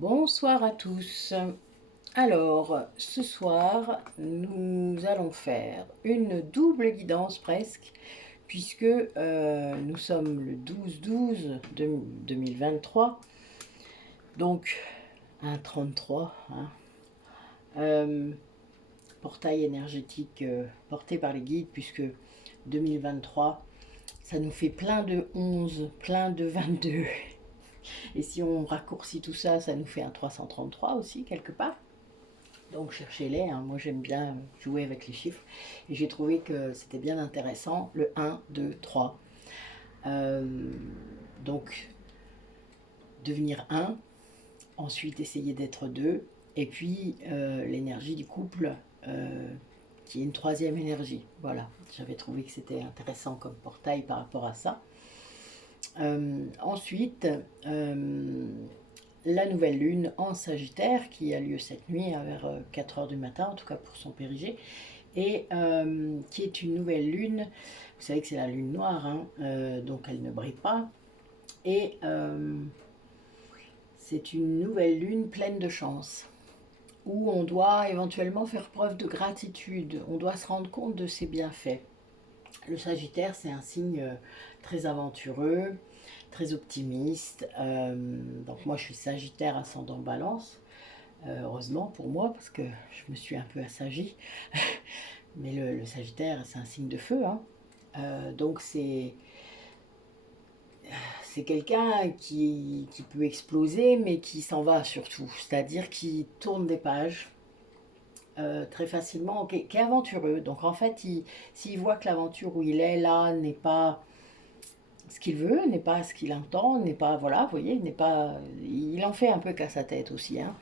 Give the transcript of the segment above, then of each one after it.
Bonsoir à tous. Alors, ce soir, nous allons faire une double guidance presque, puisque nous sommes le 12-12 de 2023, donc un 33, hein. Euh, Portail énergétique porté par les guides, puisque 2023, ça nous fait plein de 11, plein de 22. Et si on raccourcit tout ça, ça nous fait un 333 aussi, quelque part. Donc cherchez-les, hein. Moi j'aime bien jouer avec les chiffres. Et j'ai trouvé que c'était bien intéressant, le 1, 2, 3. Euh, donc devenir 1, ensuite essayer d'être 2, et puis l'énergie du couple, qui est une troisième énergie. Voilà, j'avais trouvé que c'était intéressant comme portail par rapport à ça. Ensuite, la nouvelle lune en Sagittaire qui a lieu cette nuit vers 4 heures du matin, en tout cas pour son périgée, et qui est une nouvelle lune. Vous savez que c'est la lune noire, hein, donc elle ne brille pas. Et c'est une nouvelle lune pleine de chance, où on doit éventuellement faire preuve de gratitude, on doit se rendre compte de ses bienfaits. Le Sagittaire, c'est un signe très aventureux, très optimiste. Donc moi, je suis Sagittaire ascendant Balance. Heureusement pour moi, parce que je me suis un peu assagie. Mais le Sagittaire, c'est un signe de feu, hein. Donc c'est quelqu'un qui peut exploser, mais qui s'en va surtout. C'est-à-dire qui tourne des pages très facilement, qui est aventureux. Donc en fait, s'il voit que l'aventure où il est là n'est pas ce qu'il veut, n'est pas ce qu'il entend, n'est pas, voilà, vous voyez, n'est pas, il en fait un peu qu'à sa tête aussi, hein.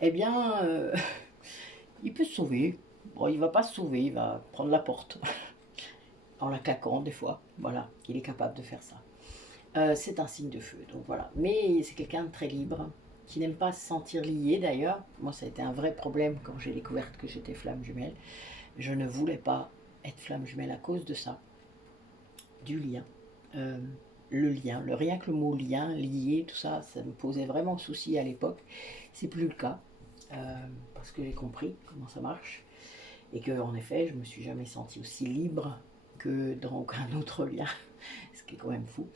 Eh bien, il peut se sauver. Bon, il va pas se sauver, il va prendre la porte en la claquant des fois. Voilà, il est capable de faire ça. C'est un signe de feu, donc voilà. Mais c'est quelqu'un de très libre, qui n'aime pas se sentir lié d'ailleurs. Moi, ça a été un vrai problème quand j'ai découvert que j'étais flamme jumelle. Je ne voulais pas être flamme jumelle à cause de ça, du lien. Euh, le lien, rien que le mot lien, lié, tout ça, ça me posait vraiment souci à l'époque. C'est plus le cas, parce que j'ai compris comment ça marche. Et que, en effet, je me suis jamais sentie aussi libre que dans aucun autre lien, ce qui est quand même fou.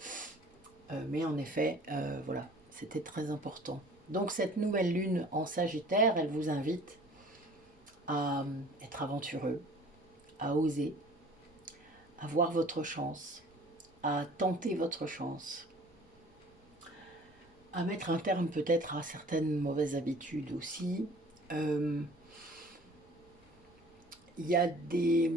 Mais en effet, voilà, c'était très important. Donc cette nouvelle lune en Sagittaire, elle vous invite à être aventureux, à oser, à voir votre chance, à tenter votre chance, à mettre un terme peut-être à certaines mauvaises habitudes aussi. Euh, Il y a des...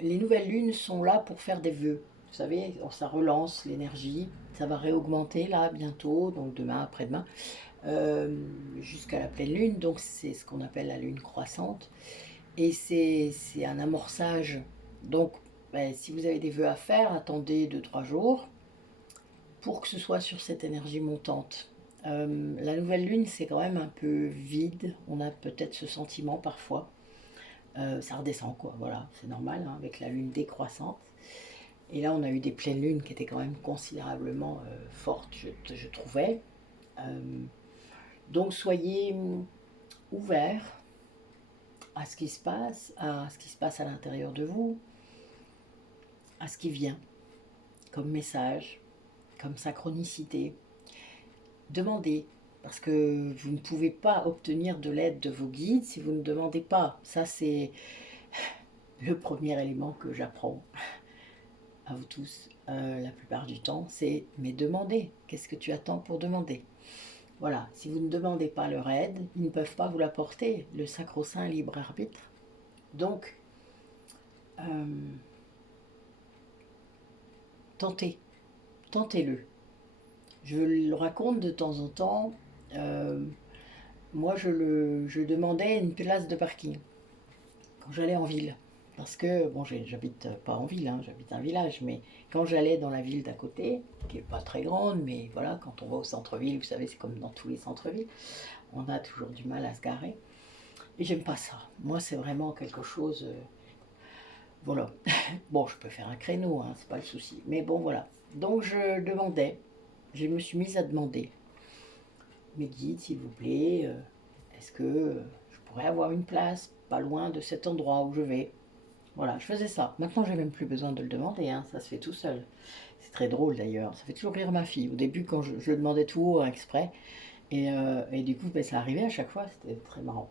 Les nouvelles lunes sont là pour faire des vœux. Vous savez, ça relance l'énergie, ça va réaugmenter là bientôt, donc demain, après-demain, jusqu'à la pleine lune. Donc c'est ce qu'on appelle la lune croissante. Et c'est un amorçage. Donc ben, si vous avez des vœux à faire, attendez 2-3 jours pour que ce soit sur cette énergie montante. La nouvelle lune, c'est quand même un peu vide. On a peut-être ce sentiment parfois. Ça redescend, quoi. Voilà, c'est normal, hein, avec la lune décroissante. Et là, on a eu des pleines lunes qui étaient quand même considérablement fortes, je trouvais. Euh, donc, soyez ouverts à ce qui se passe, à ce qui se passe à l'intérieur de vous, à ce qui vient comme message, comme synchronicité. Demandez, parce que vous ne pouvez pas obtenir de l'aide de vos guides si vous ne demandez pas. Ça, c'est le premier élément que j'apprends à vous tous la plupart du temps, c'est mais demandez. Qu'est-ce que tu attends pour demander? Voilà, si vous ne demandez pas leur aide, ils ne peuvent pas vous l'apporter, le sacro-saint libre arbitre. Donc, euh, tentez, tentez-le. Je le raconte de temps en temps. euh, Moi, je demandais une place de parking quand j'allais en ville. Parce que, bon, j'habite pas en ville, hein, j'habite un village, mais quand j'allais dans la ville d'à côté, qui est pas très grande, mais voilà, quand on va au centre-ville, vous savez, c'est comme dans tous les centres-villes, on a toujours du mal à se garer. Et j'aime pas ça. Moi, c'est vraiment quelque chose. Voilà. Bon, je peux faire un créneau, hein, c'est pas le souci. Mais bon, voilà. Donc, je demandais, je me suis mise à demander. mes guides, s'il vous plaît, est-ce que je pourrais avoir une place pas loin de cet endroit où je vais? Voilà, je faisais ça. Maintenant, j'ai même plus besoin de le demander, hein, ça se fait tout seul. C'est très drôle d'ailleurs, ça fait toujours rire ma fille. Au début, quand je le demandais tout haut, hein, exprès, et du coup, ben, ça arrivait à chaque fois, c'était très marrant.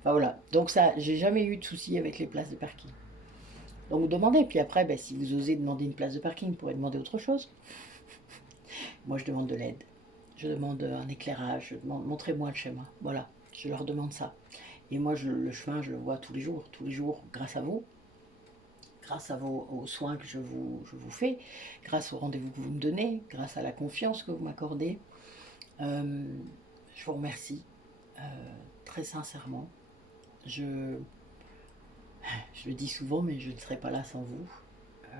Enfin voilà, donc ça, j'ai jamais eu de soucis avec les places de parking. Donc vous demandez, puis après, ben, si vous osez demander une place de parking, vous pourrez demander autre chose. Moi, je demande de l'aide. Je demande un éclairage, je demande montrez-moi le chemin. Voilà, je leur demande ça. Et moi, le chemin, je le vois tous les jours, grâce à aux soins que je vous fais, grâce au rendez-vous que vous me donnez, grâce à la confiance que vous m'accordez. Je vous remercie euh, très sincèrement. Je, je le dis souvent, mais je ne serais pas là sans vous. Euh,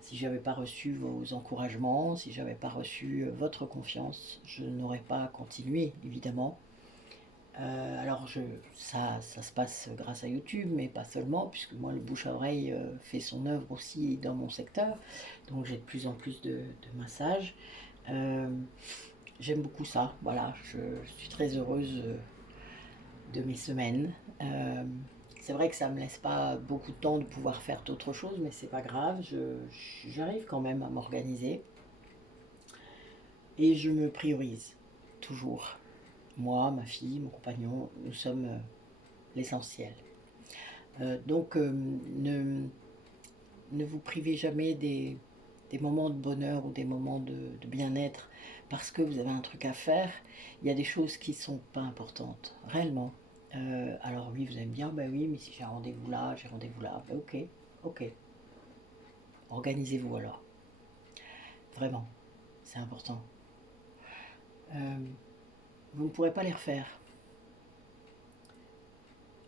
si j'avais pas reçu vos encouragements, si j'avais pas reçu votre confiance, je n'aurais pas continué, évidemment. Alors ça se passe grâce à YouTube, mais pas seulement, puisque moi le bouche à oreille fait son œuvre aussi dans mon secteur, donc j'ai de plus en plus de massages. Euh, J'aime beaucoup ça, voilà, je suis très heureuse de mes semaines. C'est vrai que ça me laisse pas beaucoup de temps de pouvoir faire d'autres choses, mais c'est pas grave, j'arrive quand même à m'organiser et je me priorise toujours. Moi, ma fille, mon compagnon, nous sommes l'essentiel. Donc ne vous privez jamais des moments de bonheur ou des moments de bien-être parce que vous avez un truc à faire. Il y a des choses qui ne sont pas importantes, réellement. Alors oui, vous allez me dire, bah oui, mais si j'ai un rendez-vous là, j'ai rendez-vous là. Bah, ok, ok. Organisez-vous alors. Vraiment, c'est important. Euh, vous ne pourrez pas les refaire.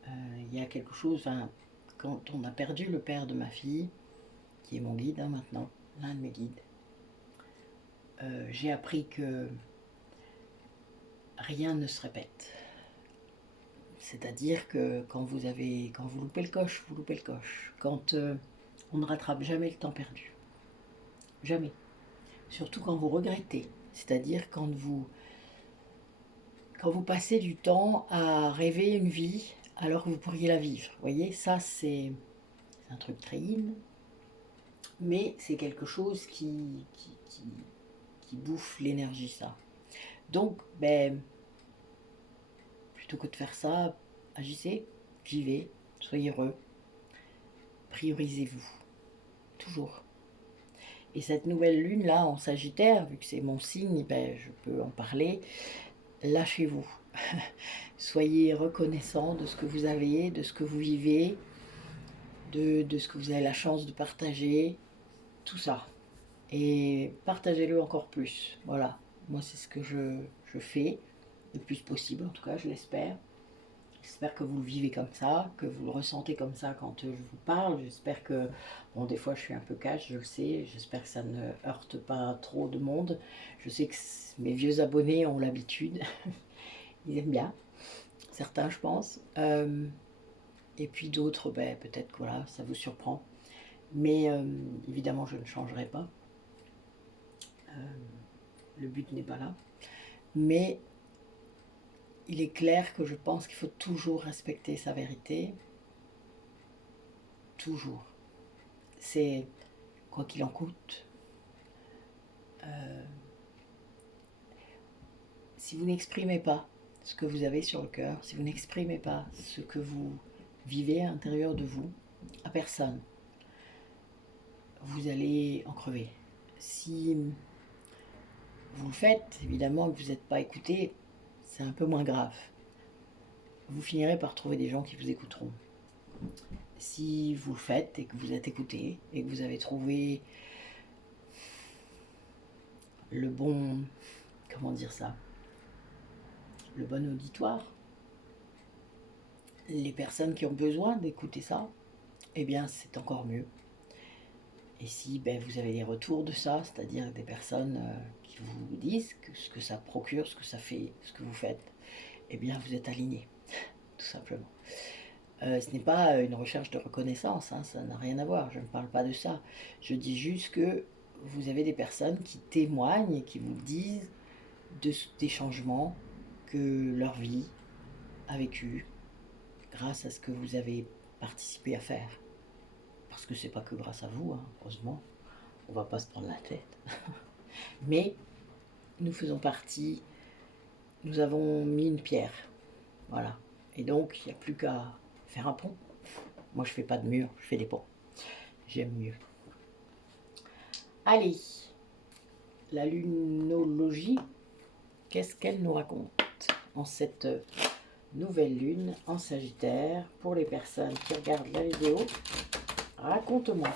Il y a quelque chose, enfin, quand on a perdu le père de ma fille, qui est mon guide hein, maintenant, l'un de mes guides, j'ai appris que rien ne se répète. C'est-à-dire que quand vous loupez le coche, vous loupez le coche. Quand on ne rattrape jamais le temps perdu. Jamais. Surtout quand vous regrettez. C'est-à-dire quand vous passez du temps à rêver une vie alors que vous pourriez la vivre. Vous voyez, ça c'est un truc très in, mais c'est quelque chose qui bouffe l'énergie, ça. Donc, ben, plutôt que de faire ça, agissez, vivez, soyez heureux, priorisez-vous, toujours. Et cette nouvelle lune là en Sagittaire, vu que c'est mon signe, ben, je peux en parler, lâchez-vous. Soyez reconnaissant de ce que vous avez, de ce que vous vivez, de ce que vous avez la chance de partager, tout ça. Et partagez-le encore plus. Voilà, moi c'est ce que je fais le plus possible, en tout cas je l'espère. J'espère que vous le vivez comme ça, que vous le ressentez comme ça quand je vous parle. J'espère que, bon, des fois je suis un peu cash, je le sais. J'espère que ça ne heurte pas trop de monde. Je sais que mes vieux abonnés ont l'habitude. Ils aiment bien. Certains, je pense. Et puis d'autres, ben, peut-être que voilà, ça vous surprend. Mais évidemment, je ne changerai pas. Le but n'est pas là. Mais il est clair que je pense qu'il faut toujours respecter sa vérité. Toujours. C'est quoi qu'il en coûte. Si vous n'exprimez pas ce que vous avez sur le cœur, si vous n'exprimez pas ce que vous vivez à l'intérieur de vous, à personne, vous allez en crever. Si vous le faites, évidemment, que vous n'êtes pas écouté, c'est un peu moins grave. Vous finirez par trouver des gens qui vous écouteront. Si vous le faites et que vous êtes écouté et que vous avez trouvé le bon, comment dire ça, le bon auditoire, les personnes qui ont besoin d'écouter ça, eh bien c'est encore mieux. Et si ben, vous avez des retours de ça, c'est-à-dire des personnes qui vous disent ce que ça procure, ce que ça fait, ce que vous faites, eh bien vous êtes aligné, tout simplement. Ce n'est pas une recherche de reconnaissance, hein, ça n'a rien à voir, je ne parle pas de ça. Je dis juste que vous avez des personnes qui témoignent et qui vous disent des changements que leur vie a vécu grâce à ce que vous avez participé à faire. Parce que c'est pas que grâce à vous, hein, heureusement, on va pas se prendre la tête. Mais nous faisons partie, nous avons mis une pierre, voilà. Et donc, il n'y a plus qu'à faire un pont. Moi, je fais pas de mur, je fais des ponts. J'aime mieux. Allez, la lunologie, qu'est-ce qu'elle nous raconte en cette nouvelle lune en Sagittaire? Pour les personnes qui regardent la vidéo, raconte-moi.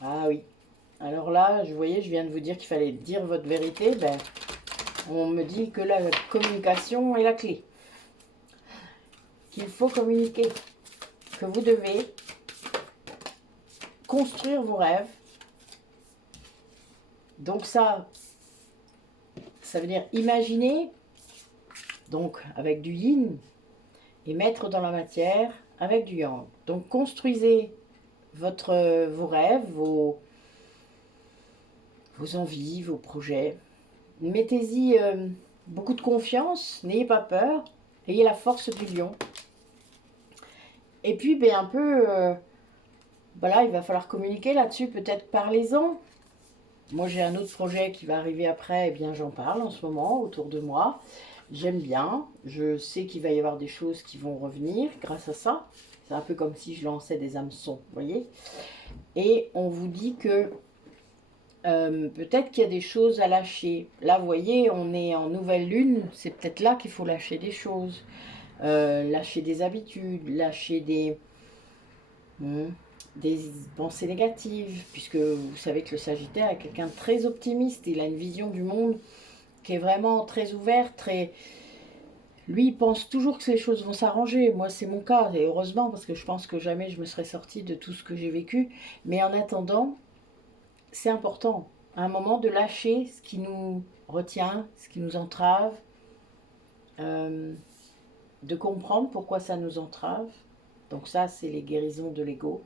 Ah oui, alors là, vous voyez, je viens de vous dire qu'il fallait dire votre vérité. Ben, on me dit que la communication est la clé. Qu'il faut communiquer. Que vous devez construire vos rêves. Donc ça veut dire imaginer, donc avec du yin, et mettre dans la matière avec du yang. Donc construisez vos rêves, vos envies, vos projets. Mettez-y beaucoup de confiance, n'ayez pas peur, ayez la force du lion. Et puis, ben, un peu, voilà, il va falloir communiquer là-dessus, peut-être parlez-en. Moi, j'ai un autre projet qui va arriver après, et bien j'en parle en ce moment autour de moi. J'aime bien, je sais qu'il va y avoir des choses qui vont revenir grâce à ça. C'est un peu comme si je lançais des hameçons, vous voyez. Et on vous dit que peut-être qu'il y a des choses à lâcher. Là, vous voyez, on est en nouvelle lune, c'est peut-être là qu'il faut lâcher des choses. Lâcher des habitudes, lâcher des pensées négatives, puisque vous savez que le Sagittaire est quelqu'un de très optimiste, il a une vision du monde qui est vraiment très ouverte, très... Lui, il pense toujours que les choses vont s'arranger. Moi, c'est mon cas, et heureusement, parce que je pense que jamais je me serais sortie de tout ce que j'ai vécu. Mais en attendant, c'est important, à un moment, de lâcher ce qui nous retient, ce qui nous entrave, de comprendre pourquoi ça nous entrave. Donc ça, c'est les guérisons de l'ego.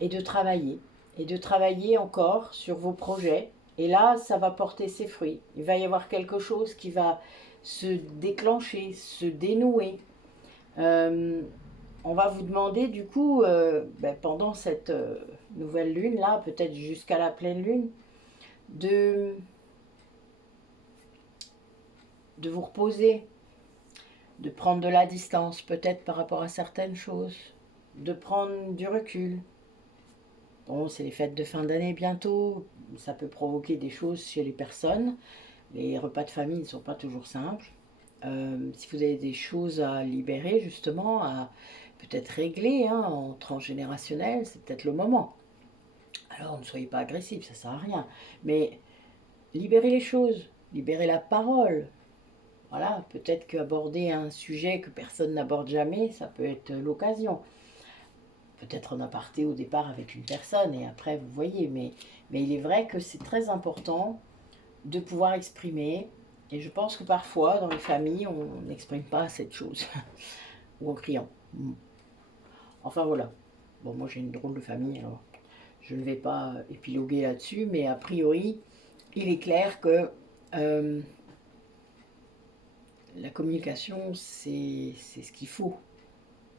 Et de travailler encore sur vos projets. Et là, ça va porter ses fruits. Il va y avoir quelque chose qui va se déclencher, se dénouer. On va vous demander du coup, pendant cette nouvelle lune là, peut-être jusqu'à la pleine lune, de vous reposer, de prendre de la distance peut-être par rapport à certaines choses, de prendre du recul. Bon, c'est les fêtes de fin d'année bientôt, ça peut provoquer des choses chez les personnes. Les repas de famille ne sont pas toujours simples. Si vous avez des choses à libérer justement, à peut-être régler en transgénérationnel, c'est peut-être le moment. Alors ne soyez pas agressif, ça sert à rien. Mais libérez les choses, libérez la parole. Voilà, peut-être qu'aborder un sujet que personne n'aborde jamais, ça peut être l'occasion. Peut-être en aparté au départ avec une personne et après vous voyez, mais il est vrai que c'est très important de pouvoir exprimer. Et je pense que parfois dans les familles on n'exprime pas cette chose ou en criant. Enfin voilà. Bon, moi j'ai une drôle de famille, alors je ne vais pas épiloguer là-dessus, mais a priori il est clair que la communication c'est ce qu'il faut.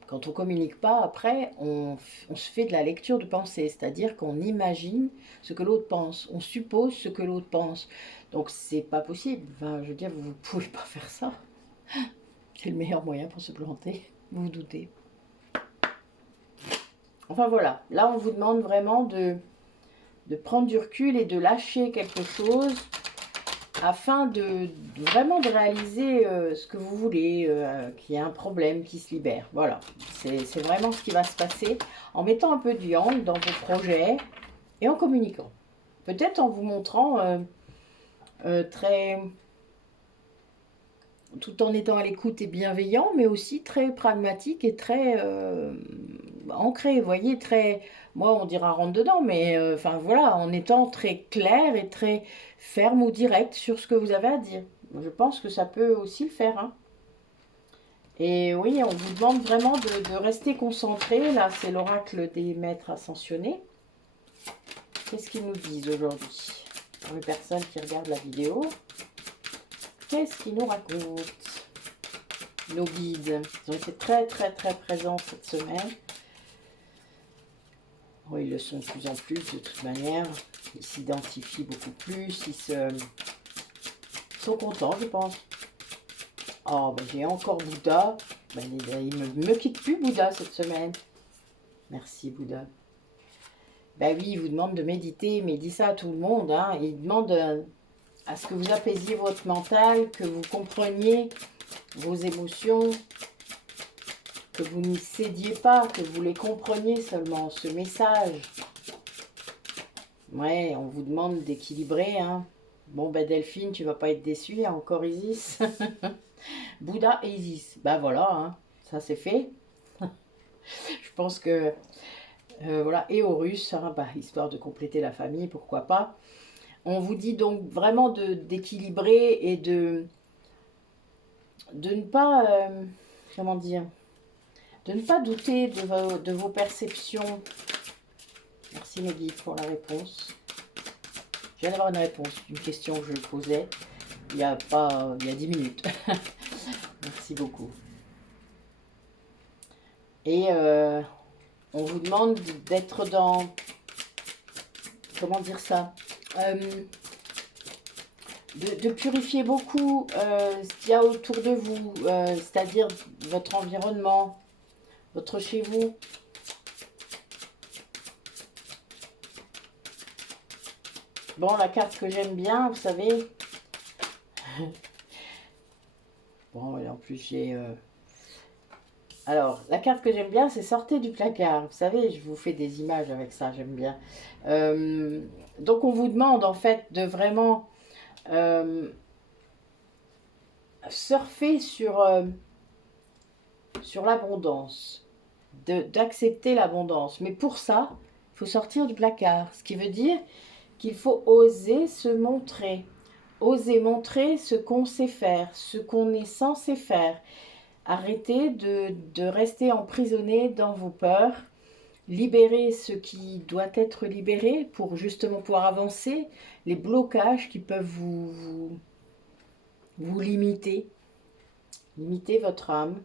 Quand on ne communique pas, après, on se fait de la lecture de pensée, c'est-à-dire qu'on imagine ce que l'autre pense, on suppose ce que l'autre pense. Donc c'est pas possible, enfin, je veux dire, vous ne pouvez pas faire ça. C'est le meilleur moyen pour se planter, vous vous doutez. Enfin voilà, là on vous demande vraiment de prendre du recul et de lâcher quelque chose afin vraiment de réaliser ce que vous voulez, qu'il y ait un problème qui se libère. Voilà, c'est vraiment ce qui va se passer en mettant un peu de yang dans vos projets et en communiquant. Peut-être en vous montrant tout en étant à l'écoute et bienveillant, mais aussi très pragmatique et très ancré, vous voyez, très, moi on dira rentre dedans, mais enfin voilà, en étant très clair et très ferme ou direct sur ce que vous avez à dire. Je pense que ça peut aussi le faire. Et oui, on vous demande vraiment de rester concentré. Là, c'est l'oracle des maîtres ascensionnés. Qu'est-ce qu'ils nous disent aujourd'hui? Pour les personnes qui regardent la vidéo, qu'est-ce qu'ils nous racontent? Nos guides, ils ont été très présents cette semaine. Oui, ils le sont de plus en plus de toute manière. Ils s'identifient beaucoup plus, ils sont contents, je pense. Oh, ben, j'ai encore Bouddha. Ben, il me quitte plus, Bouddha, cette semaine. Merci, Bouddha. Ben oui, il vous demande de méditer, mais il dit ça à tout le monde. Hein. Il demande à ce que vous apaisiez votre mental, que vous compreniez vos émotions, que vous ne cédiez pas, que vous les compreniez seulement, ce message. Ouais, on vous demande d'équilibrer. Hein. Bon, ben Delphine, tu vas pas être déçue, il y a encore Isis. Bouddha et Isis. Ben voilà, hein, ça c'est fait. Je pense que, voilà, et Horus, hein, bah, histoire de compléter la famille, pourquoi pas. On vous dit donc vraiment d'équilibrer et de ne pas, comment dire, de ne pas douter de vos perceptions. Merci mes guides pour la réponse. Je viens d'avoir une réponse d'une question que je posais il y a 10 minutes. Merci beaucoup. Et on vous demande d'être dans, comment dire ça, de purifier beaucoup ce qu'il y a autour de vous, c'est-à-dire votre environnement, votre chez vous. Bon, la carte que j'aime bien, vous savez. Bon, et en plus j'ai... Alors, la carte que j'aime bien, c'est sortez du placard. Vous savez, je vous fais des images avec ça, j'aime bien. Donc, on vous demande en fait de vraiment surfer sur l'abondance, d'accepter l'abondance. Mais pour ça, il faut sortir du placard. Ce qui veut dire qu'il faut oser se montrer. Oser montrer ce qu'on sait faire, ce qu'on est censé faire. Arrêtez de rester emprisonné dans vos peurs. Libérer ce qui doit être libéré pour justement pouvoir avancer. Les blocages qui peuvent vous limiter. Limiter votre âme.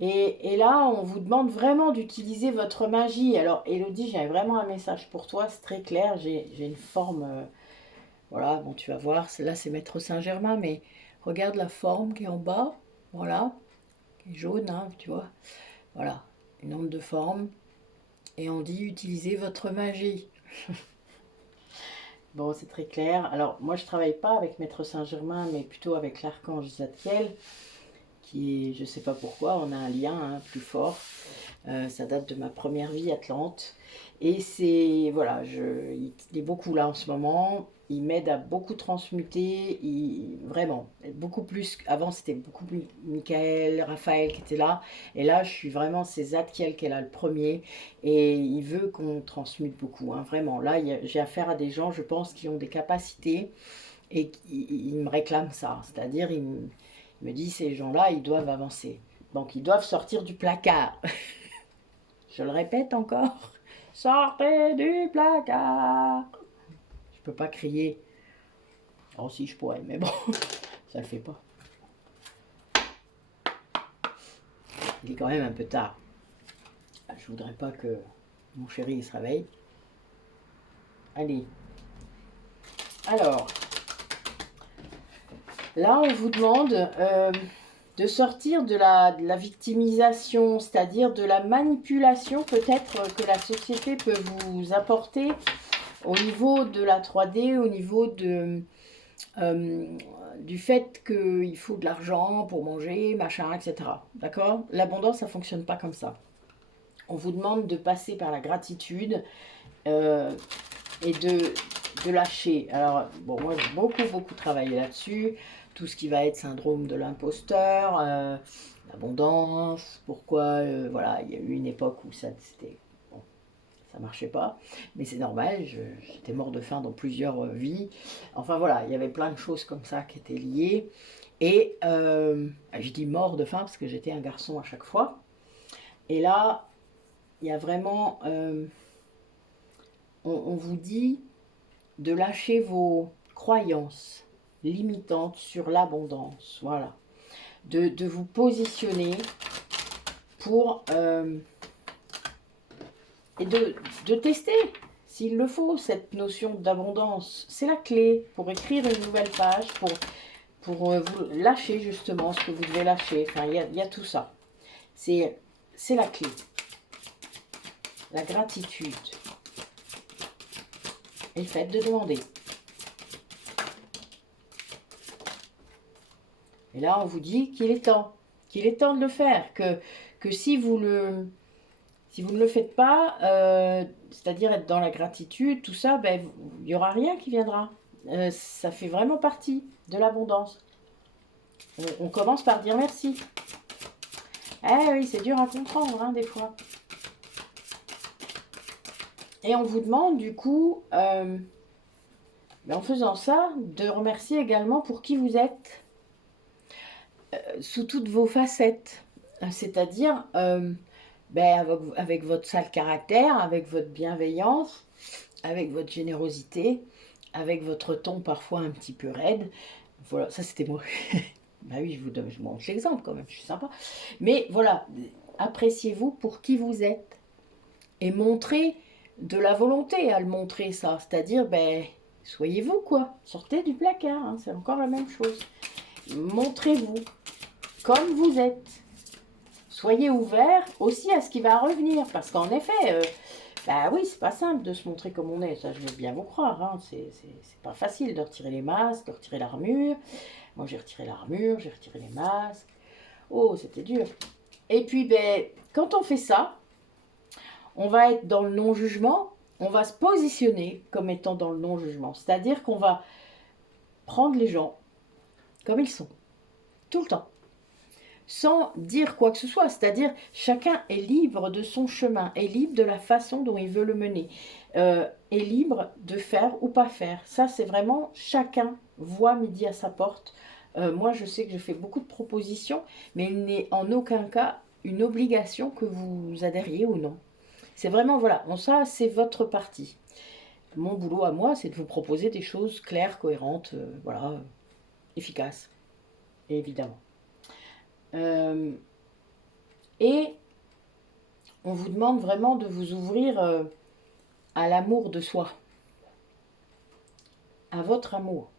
Et là, on vous demande vraiment d'utiliser votre magie. Alors, Elodie, j'ai vraiment un message pour toi, c'est très clair. J'ai une forme... voilà, bon, tu vas voir. Là, c'est Maître Saint-Germain, mais regarde la forme qui est en bas. Voilà. Jaune, hein, tu vois. Voilà, une onde de forme. Et on dit utilisez votre magie. Bon, c'est très clair. Alors, moi, je travaille pas avec Maître Saint-Germain, mais plutôt avec l'archange Zadkiel, qui est, je sais pas pourquoi, on a un lien hein, plus fort. Ça date de ma première vie Atlante. Et c'est, voilà, il est beaucoup là en ce moment. Il m'aide à beaucoup transmuter, vraiment, beaucoup plus. Avant, c'était beaucoup plus Michael, Raphaël qui était là. Et là, je suis vraiment, c'est Zadkiel qui est là le premier. Et il veut qu'on transmute beaucoup, hein, vraiment. Là, j'ai affaire à des gens, je pense, qui ont des capacités et ils me réclament ça. C'est-à-dire, il me dit, ces gens-là, ils doivent avancer. Donc, ils doivent sortir du placard. Je le répète encore. Sortez du placard. Je peux pas crier. Oh si, je pourrais, mais bon, ça le fait pas. Il est quand même un peu tard. Je voudrais pas que mon chéri il se réveille. Allez. Alors, là on vous demande de sortir de la victimisation, c'est-à-dire de la manipulation peut-être que la société peut vous apporter au niveau de la 3D, au niveau du fait qu'il faut de l'argent pour manger, machin, etc. D'accord? L'abondance, ça ne fonctionne pas comme ça. On vous demande de passer par la gratitude et de lâcher. Alors, bon, moi, j'ai beaucoup travaillé là-dessus. Tout ce qui va être syndrome de l'imposteur, l'abondance, pourquoi, voilà, il y a eu une époque où ça, c'était... Bon, ça marchait pas. Mais c'est normal, j'étais mort de faim dans plusieurs vies. Enfin voilà, il y avait plein de choses comme ça qui étaient liées. Et je dis mort de faim parce que j'étais un garçon à chaque fois. Et là, il y a vraiment... on vous dit de lâcher vos croyances limitantes sur l'abondance. Voilà. De vous positionner pour... et de tester, s'il le faut, cette notion d'abondance. C'est la clé pour écrire une nouvelle page, pour vous lâcher justement ce que vous devez lâcher. Enfin, il y a tout ça. C'est la clé. La gratitude. Et le fait de demander. Et là, on vous dit qu'il est temps de le faire, que si vous ne le faites pas, c'est-à-dire être dans la gratitude, tout ça, ben, il n'y aura rien qui viendra. Ça fait vraiment partie de l'abondance. On commence par dire merci. Eh oui, c'est dur à comprendre, hein, des fois. Et on vous demande, du coup, ben, en faisant ça, de remercier également pour qui vous êtes. Sous toutes vos facettes. C'est-à-dire, ben, avec votre sale caractère, avec votre bienveillance, avec votre générosité, avec votre ton parfois un petit peu raide. Voilà, ça c'était moi. Bah oui, je vous montre l'exemple quand même, je suis sympa. Mais voilà, appréciez-vous pour qui vous êtes. Et montrez de la volonté à le montrer ça. C'est-à-dire, ben, soyez-vous quoi. Sortez du placard, hein, c'est encore la même chose. Montrez-vous comme vous êtes. Soyez ouvert aussi à ce qui va revenir. Parce qu'en effet, bah oui, c'est pas simple de se montrer comme on est. Ça, je veux bien vous croire. Hein. C'est pas facile de retirer les masques, de retirer l'armure. Moi, j'ai retiré l'armure, j'ai retiré les masques. Oh, c'était dur. Et puis, ben, quand on fait ça, on va être dans le non-jugement. On va se positionner comme étant dans le non-jugement. C'est-à-dire qu'on va prendre les gens comme ils sont. Tout le temps. Sans dire quoi que ce soit. C'est-à-dire, chacun est libre de son chemin, est libre de la façon dont il veut le mener, est libre de faire ou pas faire. Ça, c'est vraiment chacun voit midi à sa porte. Moi, je sais que je fais beaucoup de propositions, mais il n'est en aucun cas une obligation que vous adhériez ou non. C'est vraiment, voilà, bon, ça, c'est votre partie. Mon boulot à moi, c'est de vous proposer des choses claires, cohérentes, voilà, efficaces, évidemment. Et on vous demande vraiment de vous ouvrir à l'amour de soi, à votre amour.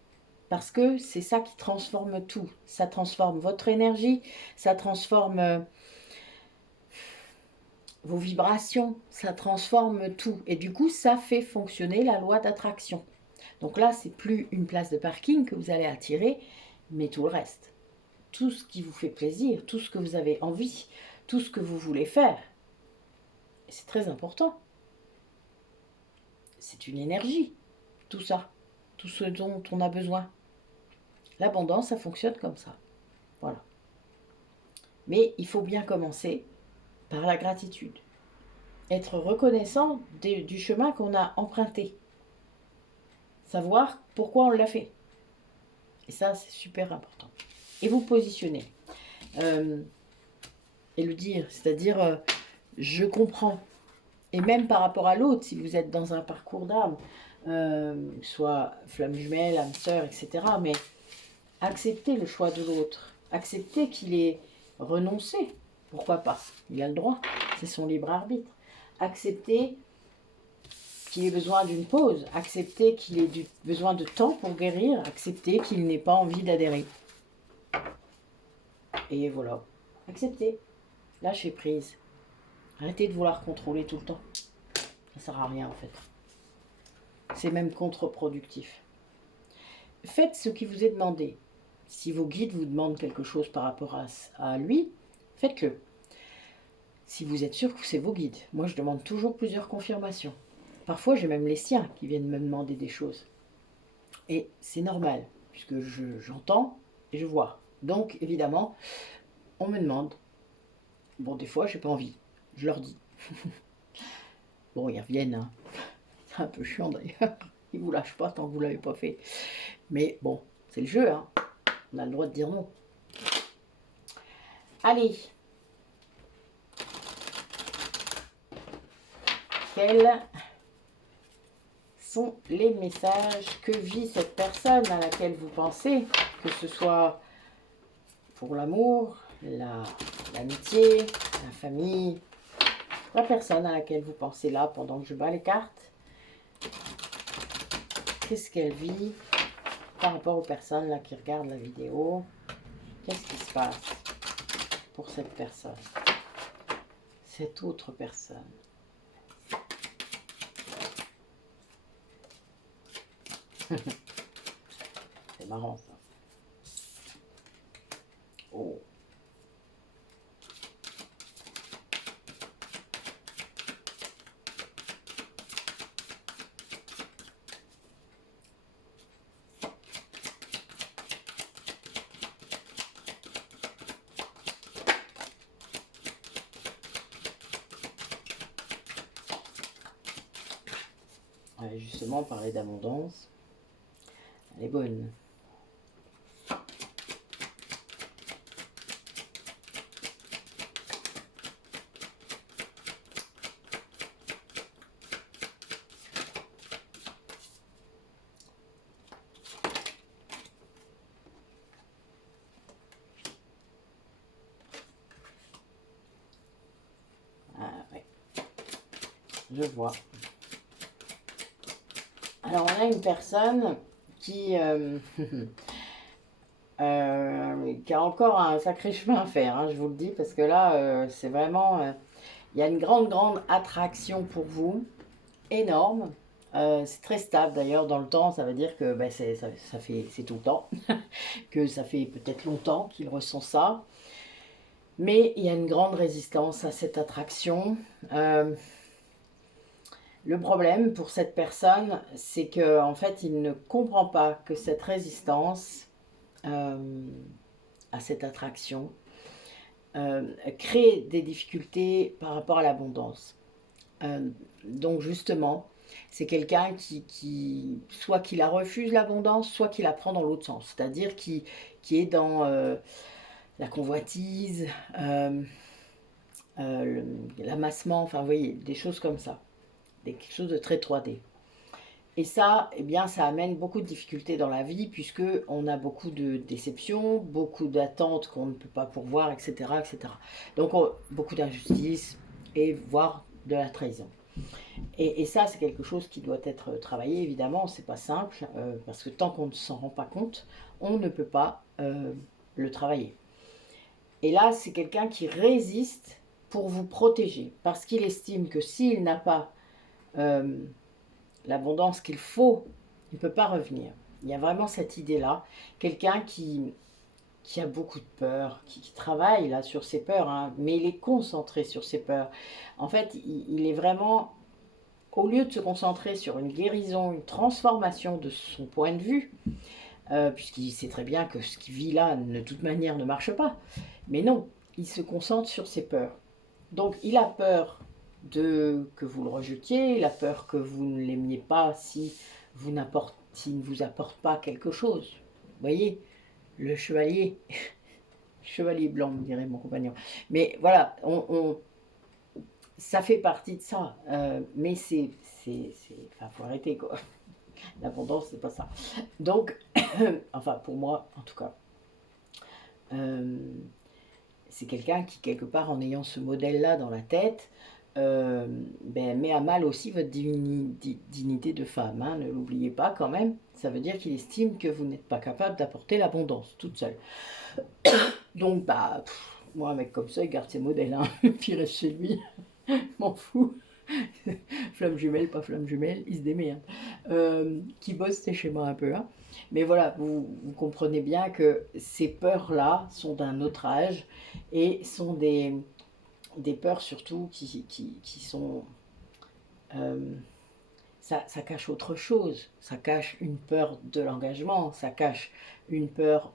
Parce que c'est ça qui transforme tout. Ça transforme votre énergie, ça transforme vos vibrations, ça transforme tout. Et du coup, ça fait fonctionner la loi d'attraction. Donc là, c'est plus une place de parking que vous allez attirer, mais tout le reste. Tout ce qui vous fait plaisir, tout ce que vous avez envie, tout ce que vous voulez faire. C'est très important. C'est une énergie, tout ça, tout ce dont on a besoin. L'abondance, ça fonctionne comme ça. Voilà. Mais il faut bien commencer par la gratitude. Être reconnaissant du chemin qu'on a emprunté. Savoir pourquoi on l'a fait. Et ça, c'est super important. Et vous positionner. Et le dire, c'est-à-dire, je comprends. Et même par rapport à l'autre, si vous êtes dans un parcours d'âme, soit flamme jumelle, âme sœur, etc. Mais acceptez le choix de l'autre. Acceptez qu'il ait renoncé. Pourquoi pas? Il a le droit. C'est son libre arbitre. Acceptez qu'il ait besoin d'une pause. Acceptez qu'il ait besoin de temps pour guérir. Acceptez qu'il n'ait pas envie d'adhérer. Et voilà. Acceptez. Lâchez prise. Arrêtez de vouloir contrôler tout le temps. Ça ne sert à rien en fait. C'est même contre-productif. Faites ce qui vous est demandé. Si vos guides vous demandent quelque chose par rapport à lui, faites-le. Si vous êtes sûr que c'est vos guides. Moi, je demande toujours plusieurs confirmations. Parfois, j'ai même les siens qui viennent me demander des choses. Et c'est normal, puisque j'entends et je vois. Donc, évidemment, on me demande. Bon, des fois, j'ai pas envie. Je leur dis. Bon, ils reviennent, hein. C'est un peu chiant d'ailleurs. Ils vous lâchent pas tant que vous l'avez pas fait. Mais bon, c'est le jeu, hein. On a le droit de dire non. Allez. Quels sont les messages que vit cette personne à laquelle vous pensez, que ce soit pour l'amour, l'amitié, la famille, la personne à laquelle vous pensez là pendant que je bats les cartes. Qu'est-ce qu'elle vit par rapport aux personnes là qui regardent la vidéo? Qu'est-ce qui se passe pour cette personne, cette autre personne? C'est marrant ça. Oh. Ouais, justement, parler d'abondance, elle est bonne. Ah ouais, je vois. Alors, on a une personne qui, qui a encore un sacré chemin à faire, hein, je vous le dis, parce que là, c'est vraiment... il y a une grande attraction pour vous, énorme. C'est très stable d'ailleurs dans le temps, ça veut dire que c'est tout le temps, que ça fait peut-être longtemps qu'il ressent ça. Mais il y a une grande résistance à cette attraction. Le problème pour cette personne, c'est qu'en fait, il ne comprend pas que cette résistance à cette attraction crée des difficultés par rapport à l'abondance. Donc justement, c'est quelqu'un qui soit qui la refuse l'abondance, soit qui la prend dans l'autre sens, c'est-à-dire qui est dans la convoitise, l'amassement, enfin vous voyez, des choses comme ça, quelque chose de très 3D. Et ça, eh bien, ça amène beaucoup de difficultés dans la vie puisque on a beaucoup de déceptions, beaucoup d'attentes qu'on ne peut pas pourvoir, etc., etc. Donc beaucoup d'injustice et voire de la trahison. Et ça, c'est quelque chose qui doit être travaillé, évidemment, c'est pas simple, parce que tant qu'on ne s'en rend pas compte, on ne peut pas le travailler. Et là, c'est quelqu'un qui résiste pour vous protéger, parce qu'il estime que s'il n'a pas l'abondance qu'il faut, il ne peut pas revenir. Il y a vraiment cette idée-là, quelqu'un qui a beaucoup de peur, qui travaille là sur ses peurs, hein, mais il est concentré sur ses peurs. En fait, il est vraiment... Au lieu de se concentrer sur une guérison, une transformation de son point de vue, puisqu'il sait très bien que ce qu'il vit là, de toute manière, ne marche pas, mais non, il se concentre sur ses peurs. Donc il a peur que vous le rejetiez, il a peur que vous ne l'aimiez pas s'il ne vous apporte pas quelque chose. Vous voyez, le chevalier, chevalier blanc, me dirait mon compagnon. Mais voilà, ça fait partie de ça, mais enfin, faut arrêter quoi. L'abondance, c'est pas ça. Donc, enfin, pour moi, en tout cas, c'est quelqu'un qui, quelque part, en ayant ce modèle-là dans la tête, met à mal aussi votre dignité de femme. Hein, ne l'oubliez pas quand même. Ça veut dire qu'il estime que vous n'êtes pas capable d'apporter l'abondance toute seule. Donc, moi, un mec comme ça, il garde ses modèles. Hein, puis il reste chez lui. M'en fous. Flamme jumelle, pas flamme jumelle, il se démerde. Qui bosse ses schémas un peu. Hein. Mais voilà, vous comprenez bien que ces peurs-là sont d'un autre âge et sont des peurs surtout qui sont... ça cache autre chose. Ça cache une peur de l'engagement, ça cache une peur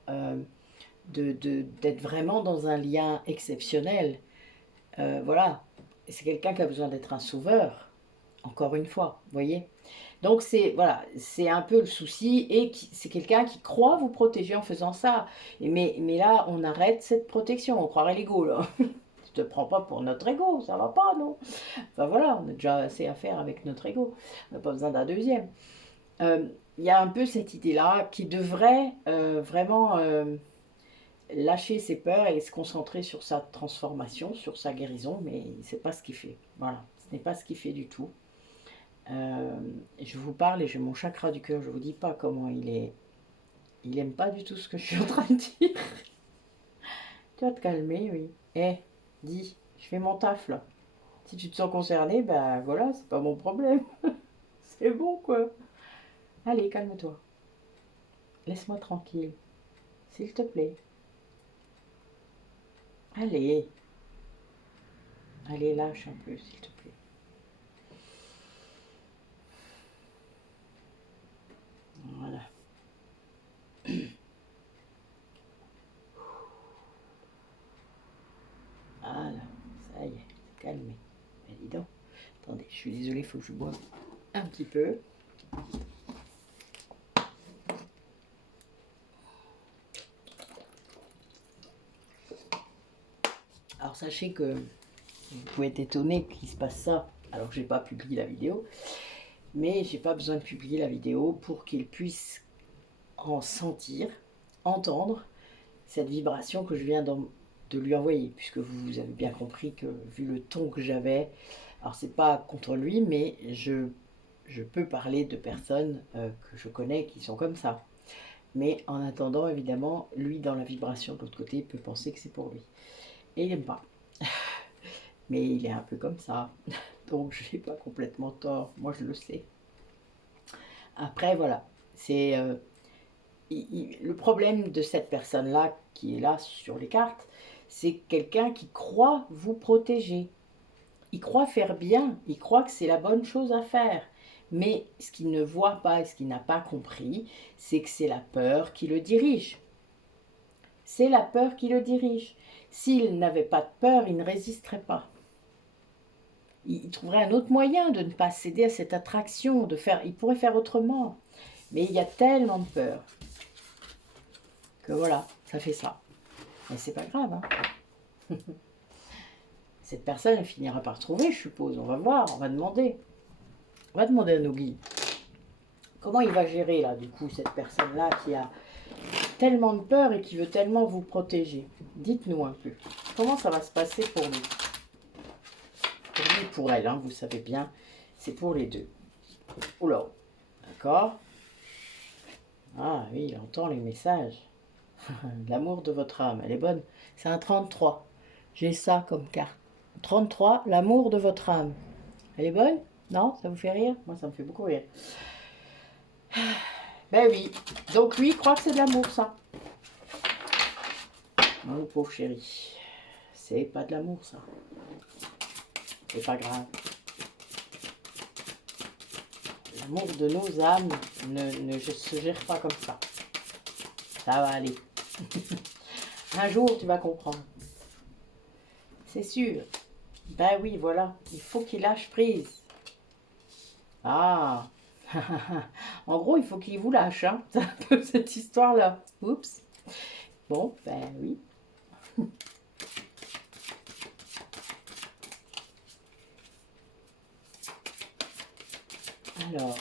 d'être vraiment dans un lien exceptionnel. Voilà, c'est quelqu'un qui a besoin d'être un sauveur. Encore une fois, vous voyez. Donc c'est voilà, c'est un peu le souci et c'est quelqu'un qui croit vous protéger en faisant ça. Mais là, on arrête cette protection, on croirait l'ego là. Tu te prends pas pour notre ego, ça va pas, non? Enfin voilà, on a déjà assez à faire avec notre ego, on n'a pas besoin d'un deuxième. Il y a un peu cette idée-là qui devrait vraiment lâcher ses peurs et se concentrer sur sa transformation, sur sa guérison, mais c'est pas ce qu'il fait. Voilà, ce n'est pas ce qu'il fait du tout. Je vous parle et j'ai mon chakra du cœur, je vous dis pas comment il est. Il aime pas du tout ce que je suis en train de dire. Tu vas te calmer, oui. Dis, je fais mon taf là. Si tu te sens concerné, ben voilà, c'est pas mon problème. C'est bon quoi. Allez, calme-toi. Laisse-moi tranquille. S'il te plaît. Allez. Allez, lâche un peu, s'il te plaît. Voilà. Voilà, ça y est, c'est calmé. Mais dis donc. Attendez, je suis désolée, il faut que je boive un petit peu. Alors sachez que vous pouvez être étonné qu'il se passe ça alors que j'ai pas publié la vidéo. Mais j'ai pas besoin de publier la vidéo pour qu'il puisse en sentir, entendre cette vibration que je viens de lui envoyer, puisque vous avez bien compris que vu le ton que j'avais, alors c'est pas contre lui, mais je peux parler de personnes que je connais qui sont comme ça. Mais en attendant, évidemment, lui dans la vibration de l'autre côté peut penser que c'est pour lui. Et il n'aime pas. Mais il est un peu comme ça. Donc je n'ai pas complètement tort, moi je le sais. Après voilà, c'est le problème de cette personne-là qui est là sur les cartes, c'est quelqu'un qui croit vous protéger. Il croit faire bien, il croit que c'est la bonne chose à faire. Mais ce qu'il ne voit pas et ce qu'il n'a pas compris, c'est que c'est la peur qui le dirige. C'est la peur qui le dirige. S'il n'avait pas de peur, il ne résisterait pas. Il trouverait un autre moyen de ne pas céder à cette attraction, il pourrait faire autrement. Mais il y a tellement de peur que voilà, ça fait ça. Mais c'est pas grave, hein. Cette personne, elle finira par trouver, je suppose. On va voir, on va demander. On va demander à nos guides. Comment il va gérer, là, du coup, cette personne-là qui a tellement de peur et qui veut tellement vous protéger? Dites-nous un peu. Comment ça va se passer pour lui? Pour lui et pour elle, hein, vous savez bien. C'est pour les deux. Oula, d'accord. Ah oui, il entend les messages. L'amour de votre âme, elle est bonne. C'est un 33. J'ai ça comme carte. 33, l'amour de votre âme. Elle est bonne? Non? Ça vous fait rire? Moi, ça me fait beaucoup rire. Ben oui. Donc lui, il croit que c'est de l'amour, ça. Mon pauvre chéri. C'est pas de l'amour, ça. C'est pas grave. L'amour de nos âmes ne se gère pas comme ça. Ça va aller. Un jour, tu vas comprendre. C'est sûr. Ben oui, voilà. Il faut qu'il lâche prise. Ah. En gros, il faut qu'il vous lâche. Hein. C'est un peu cette histoire-là. Oups. Bon, ben oui. Alors,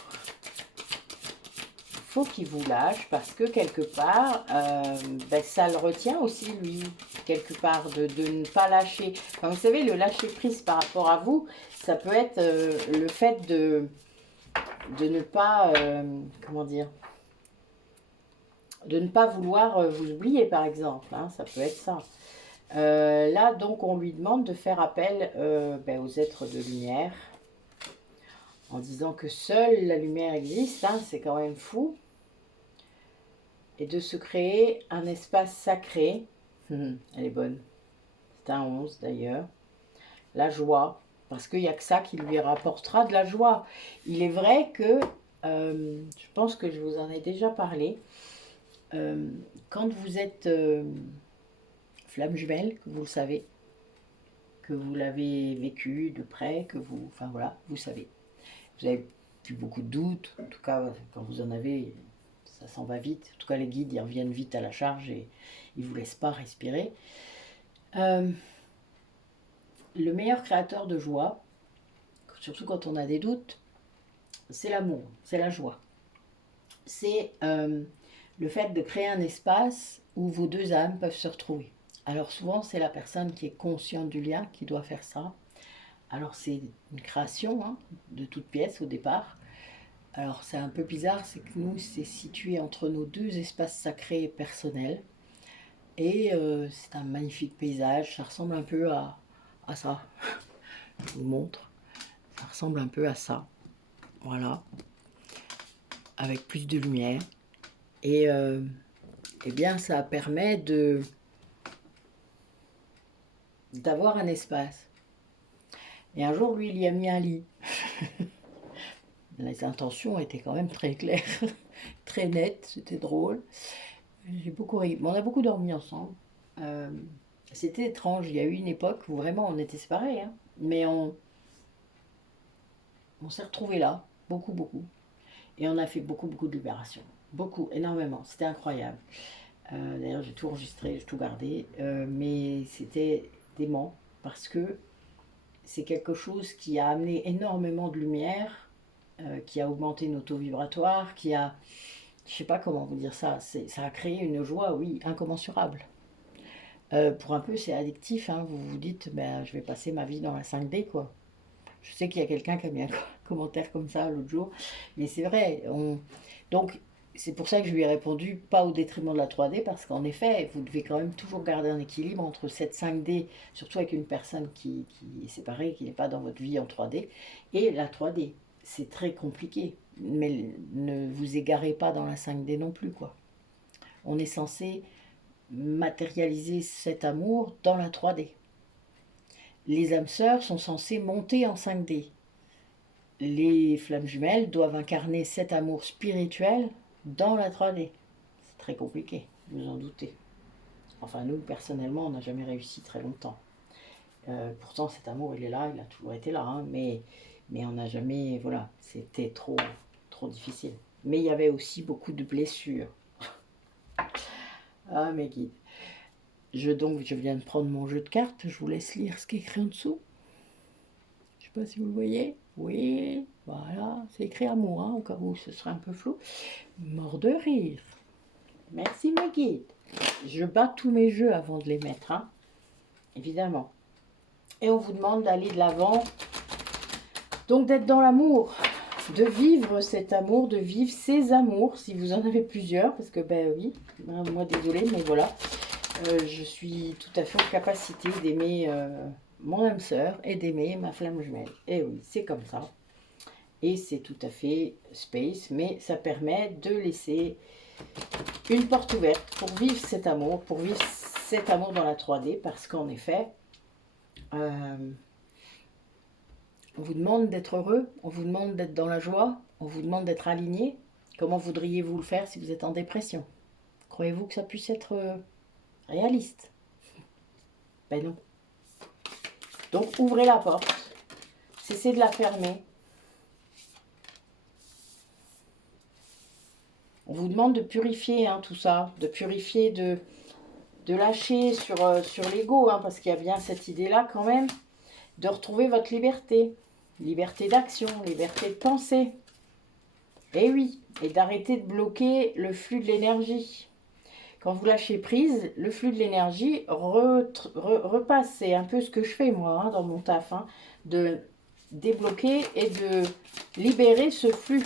il faut qu'il vous lâche parce que quelque part, ben, ça le retient aussi, lui, quelque part, de ne pas lâcher. Enfin, vous savez, le lâcher prise par rapport à vous, ça peut être le fait de ne pas, comment dire, de ne pas vouloir vous oublier, par exemple. Hein, ça peut être ça. Là, donc, on lui demande de faire appel ben, aux êtres de lumière en disant que seule la lumière existe, hein, c'est quand même fou, et de se créer un espace sacré. Elle est bonne. C'est un 11 d'ailleurs. La joie, parce qu'il n'y a que ça qui lui rapportera de la joie. Il est vrai que, je pense que je vous en ai déjà parlé, quand vous êtes flamme jumelle, que vous le savez, que vous l'avez vécu de près, que vous, enfin voilà, vous savez. vous avez plus beaucoup de doutes. En tout cas, quand vous en avez, ça s'en va vite. En tout cas, les guides, ils reviennent vite à la charge et ils ne vous laissent pas respirer. Le meilleur créateur de joie, surtout quand on a des doutes, c'est l'amour, c'est la joie. C'est le fait de créer un espace où vos deux âmes peuvent se retrouver. Alors souvent, c'est la personne qui est consciente du lien qui doit faire ça. Alors c'est une création hein, de toute pièce au départ. Alors c'est un peu bizarre, c'est que nous, c'est situé entre nos deux espaces sacrés et personnels. Et c'est un magnifique paysage, ça ressemble un peu à ça. Je vous montre. Ça ressemble un peu à ça. Voilà. Avec plus de lumière. Et eh bien, ça permet d'avoir un espace. Et un jour, lui, il y a mis un lit. Les intentions étaient quand même très claires, très nettes, c'était drôle. J'ai beaucoup ri. On a beaucoup dormi ensemble. C'était étrange. Il y a eu une époque où vraiment on était séparés, hein, mais on s'est retrouvés là, beaucoup, beaucoup. Et on a fait beaucoup, beaucoup de libération. Beaucoup, énormément. C'était incroyable. D'ailleurs, j'ai tout enregistré, j'ai tout gardé. Mais c'était dément parce que c'est quelque chose qui a amené énormément de lumière, qui a augmenté nos taux vibratoires, qui a... Je sais pas comment vous dire ça. Ça a créé une joie, oui, incommensurable. Pour un peu, c'est addictif. Hein, vous vous dites, ben, je vais passer ma vie dans la 5D, quoi. Je sais qu'il y a quelqu'un qui a mis un commentaire comme ça l'autre jour, mais c'est vrai. Donc, c'est pour ça que je lui ai répondu, pas au détriment de la 3D, parce qu'en effet, vous devez quand même toujours garder un équilibre entre cette 5D, surtout avec une personne qui est séparée, qui n'est pas dans votre vie en 3D, et la 3D. C'est très compliqué, mais ne vous égarez pas dans la 5D non plus, quoi. On est censé matérialiser cet amour dans la 3D. Les âmes sœurs sont censées monter en 5D. Les flammes jumelles doivent incarner cet amour spirituel dans la 3D. C'est très compliqué, vous en doutez. Enfin, nous, personnellement, on n'a jamais réussi très longtemps. Pourtant, cet amour, il est là, il a toujours été là, hein, mais on n'a jamais... Voilà, c'était trop difficile. Mais il y avait aussi beaucoup de blessures. Ah, mes guides. Donc, je viens de prendre mon jeu de cartes, je vous laisse lire ce qui est écrit en dessous. Je ne sais pas si vous le voyez. Oui, voilà, c'est écrit amour, hein, au cas où ce serait un peu flou. Mort de rire. Merci mes guides. Je bats tous mes jeux avant de les mettre, hein, évidemment. Et on vous demande d'aller de l'avant, donc d'être dans l'amour, de vivre cet amour, de vivre ces amours, si vous en avez plusieurs, parce que ben oui, moi désolée, mais voilà, je suis tout à fait en capacité d'aimer mon âme sœur et d'aimer ma flamme jumelle. Et oui, c'est comme ça. Et c'est tout à fait space, mais ça permet de laisser une porte ouverte pour vivre cet amour, dans la 3D, parce qu'en effet, on vous demande d'être heureux, on vous demande d'être dans la joie, on vous demande d'être aligné. Comment voudriez-vous le faire si vous êtes en dépression? Croyez-vous que ça puisse être réaliste? Ben non. Donc ouvrez la porte, cessez de la fermer. On vous demande de purifier hein, tout ça, de purifier, de lâcher sur l'ego, hein, parce qu'il y a bien cette idée-là quand même, de retrouver votre liberté. Liberté d'action, liberté de penser. Et oui, et d'arrêter de bloquer le flux de l'énergie. Quand vous lâchez prise, le flux de l'énergie repasse. C'est un peu ce que je fais moi hein, dans mon taf, hein, de débloquer et de libérer ce flux.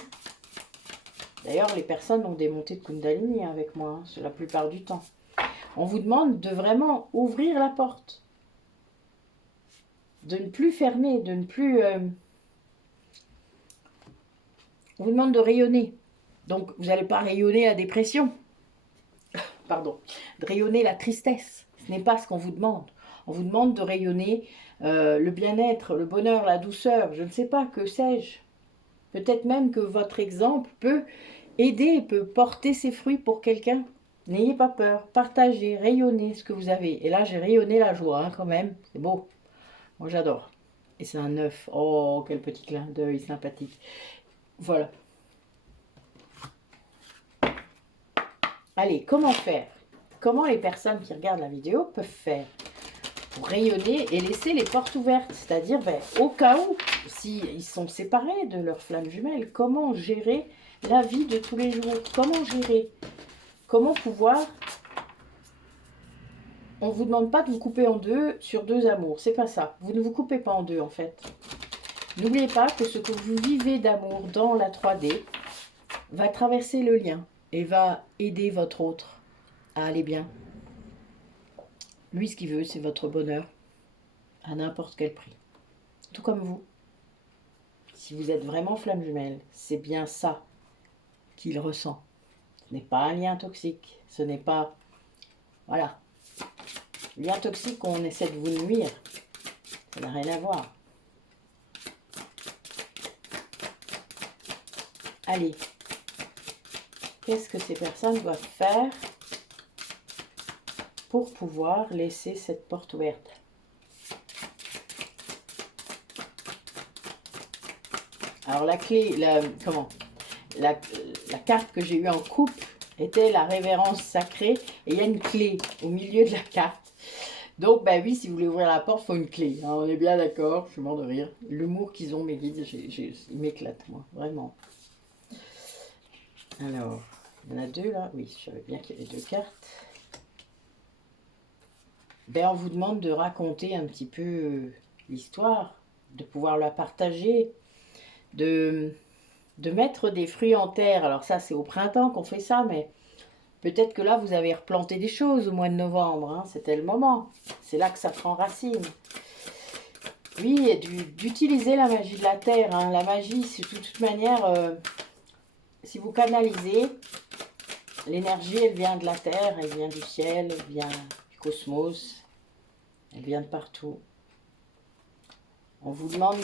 D'ailleurs, les personnes ont des montées de Kundalini avec moi, hein, la plupart du temps. On vous demande de vraiment ouvrir la porte. De ne plus fermer, de ne plus... On vous demande de rayonner. Donc, vous n'allez pas rayonner la dépression. Pardon. De rayonner la tristesse. Ce n'est pas ce qu'on vous demande. On vous demande de rayonner le bien-être, le bonheur, la douceur. Je ne sais pas, que sais-je. Peut-être même que votre exemple peut aider, peut porter ses fruits pour quelqu'un. N'ayez pas peur. Partagez, rayonnez ce que vous avez. Et là, j'ai rayonné la joie hein, quand même. C'est beau. Moi, j'adore. Et c'est un 9. Oh, quel petit clin d'œil sympathique. Voilà. Allez, comment faire? Comment les personnes qui regardent la vidéo peuvent faire pour rayonner et laisser les portes ouvertes? C'est-à-dire, au cas où, s'ils sont séparés de leur flamme jumelle, comment gérer la vie de tous les jours? Comment gérer? Comment pouvoir... On ne vous demande pas de vous couper en deux sur deux amours, c'est pas ça. Vous ne vous coupez pas en deux en fait. N'oubliez pas que ce que vous vivez d'amour dans la 3D va traverser le lien et va aider votre autre à aller bien. Lui, ce qu'il veut, c'est votre bonheur à n'importe quel prix. Tout comme vous. Si vous êtes vraiment flamme jumelle, c'est bien ça qu'il ressent. Ce n'est pas un lien toxique. Ce n'est pas... Voilà. Lien toxique, on essaie de vous nuire. Ça n'a rien à voir. Allez. Qu'est-ce que ces personnes doivent faire pour pouvoir laisser cette porte ouverte? Alors la clé, la carte que j'ai eue en coupe était la révérence sacrée. Et il y a une clé au milieu de la carte. Donc, oui, si vous voulez ouvrir la porte, il faut une clé. Hein, on est bien d'accord, je suis mort de rire. L'humour qu'ils ont, mes guides, ils m'éclatent, moi, vraiment. Alors, il y en a deux là. Oui, je savais bien qu'il y avait deux cartes. On vous demande de raconter un petit peu l'histoire, de pouvoir la partager, de mettre des fruits en terre. Alors ça, c'est au printemps qu'on fait ça, mais peut-être que là, vous avez replanté des choses au mois de novembre. Hein, c'était le moment. C'est là que ça prend racine. Oui, et d'utiliser la magie de la terre. Hein. La magie, c'est de toute manière, si vous canalisez, l'énergie, elle vient de la terre, elle vient du ciel, elle vient du cosmos, elle vient de partout. On vous demande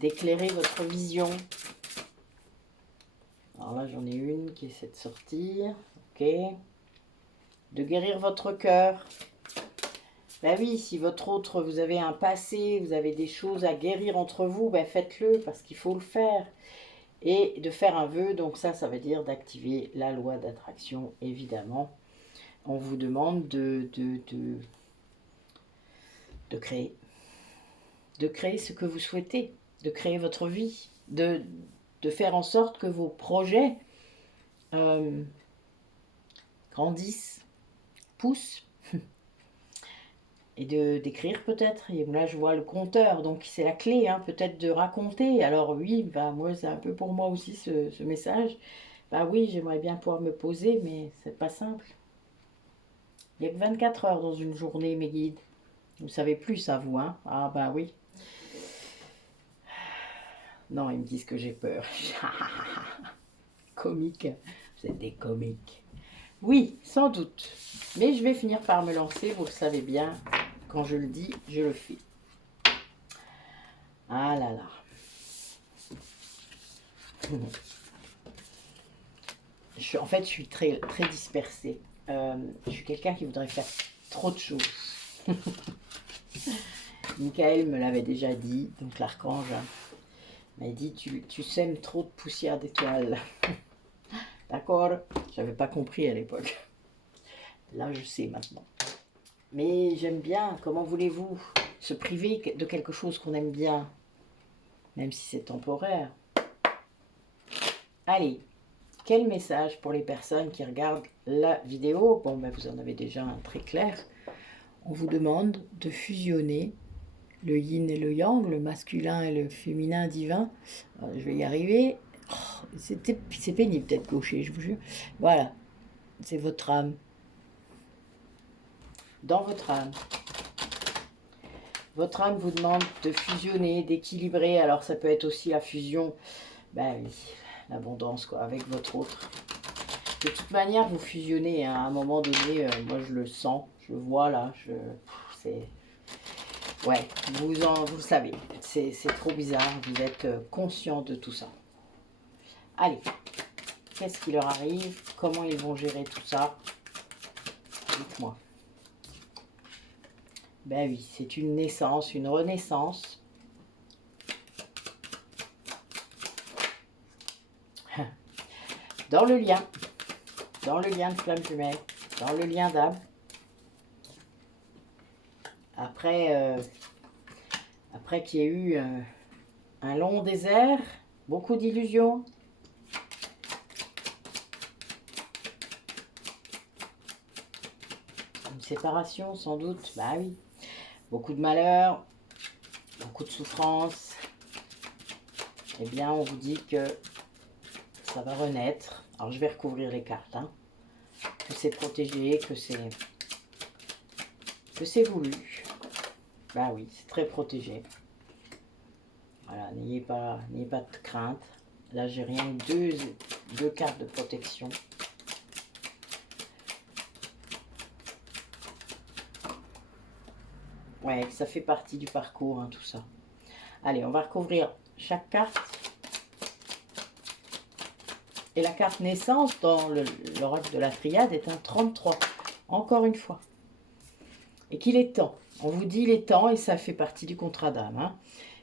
d'éclairer votre vision. Alors là, j'en ai une qui essaie de sortir. Ok. De guérir votre cœur. Oui, si votre autre, vous avez un passé, vous avez des choses à guérir entre vous, faites-le parce qu'il faut le faire. Et de faire un vœu, donc ça veut dire d'activer la loi d'attraction, évidemment. On vous demande de créer. De créer ce que vous souhaitez, de créer votre vie, de faire en sorte que vos projets grandissent, poussent. Et d'écrire peut-être. Et là, je vois le compteur, donc c'est la clé, hein, peut-être de raconter. Alors oui, moi, c'est un peu pour moi aussi ce message. Oui, j'aimerais bien pouvoir me poser, mais c'est pas simple. Il n'y a que 24 heures dans une journée, mes guides. Vous savez plus ça, vous, hein? Ah oui. Non, ils me disent que j'ai peur. Comique. Vous êtes des comiques. Oui, sans doute. Mais je vais finir par me lancer, vous le savez bien. Quand je le dis, je le fais. Ah là là. En fait, je suis très, très dispersée. Je suis quelqu'un qui voudrait faire trop de choses. Michael me l'avait déjà dit, donc l'archange m'a dit tu sèmes trop de poussière d'étoiles. D'accord? J'avais pas compris à l'époque. Là, je sais maintenant. Mais j'aime bien, comment voulez-vous se priver de quelque chose qu'on aime bien, même si c'est temporaire. Allez, quel message pour les personnes qui regardent la vidéo? Bon, vous en avez déjà un très clair. On vous demande de fusionner le yin et le yang, le masculin et le féminin divin. Alors, je vais y arriver. Oh, c'est pénible d'être gaucher, je vous jure. Voilà, c'est votre âme. Dans votre âme. Votre âme vous demande de fusionner, d'équilibrer. Alors ça peut être aussi la fusion, oui, l'abondance quoi, avec votre autre. De toute manière, vous fusionnez hein, à un moment donné. Moi, je le sens, je le vois là. Ouais, vous savez, c'est trop bizarre. Vous êtes conscient de tout ça. Allez, qu'est-ce qui leur arrive? Comment ils vont gérer tout ça? Dites-moi. Ben oui, c'est une naissance, une renaissance. Dans le lien de flamme jumelle, dans le lien d'âme. Après, après qu'il y ait eu un long désert, beaucoup d'illusions. Une séparation sans doute, bah oui. Beaucoup de malheur, beaucoup de souffrance. Eh bien, on vous dit que ça va renaître. Alors, je vais recouvrir les cartes, hein. Que c'est protégé, que c'est voulu. Bah oui, c'est très protégé. Voilà, n'ayez pas de crainte. Là, j'ai rien que deux cartes de protection. Ouais, ça fait partie du parcours, hein, tout ça. Allez, on va recouvrir chaque carte. Et la carte naissance dans l'oracle de la triade est un 33. Encore une fois. Et qu'il est temps. On vous dit il est temps et ça fait partie du contrat d'âme. Hein.